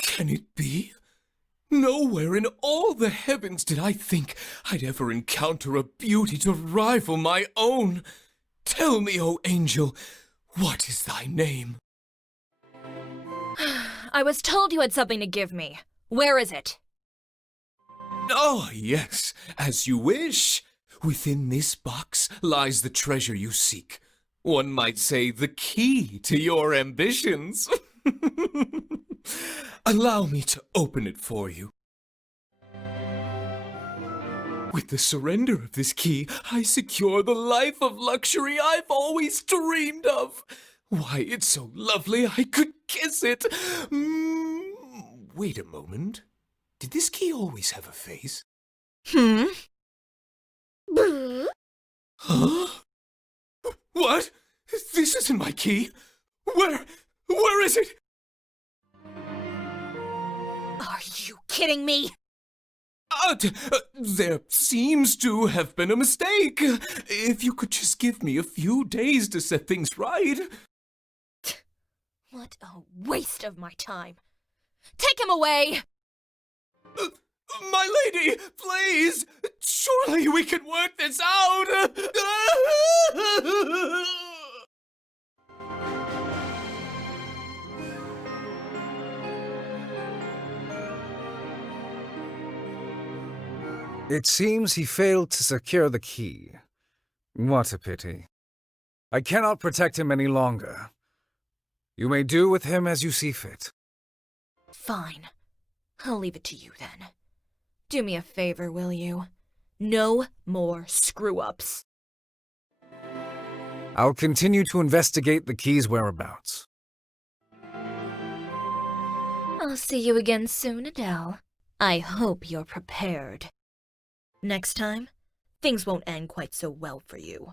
Can it be? Nowhere in all the heavens did I think I'd ever encounter a beauty to rival my own. Tell me, O angel, what is thy name? I was told you had something to give me. Where is it? Oh, yes, as you wish. Within this box lies the treasure you seek. One might say the key to your ambitions. Allow me to open it for you. With the surrender of this key, I secure the life of luxury I've always dreamed of. Why, it's so lovely I could kiss it. Wait a moment. Did this key always have a face? Huh? What? This isn't my key. Where is it? Are you kidding me? There seems to have been a mistake. If you could just give me a few days to set things right. What a waste of my time. Take him away! My lady, please! Surely we can work this out! It seems he failed to secure the key. What a pity. I cannot protect him any longer. You may do with him as you see fit. Fine. I'll leave it to you then. Do me a favor, will you? No more screw-ups. I'll continue to investigate the key's whereabouts. I'll see you again soon, Adele. I hope you're prepared. Next time, things won't end quite so well for you.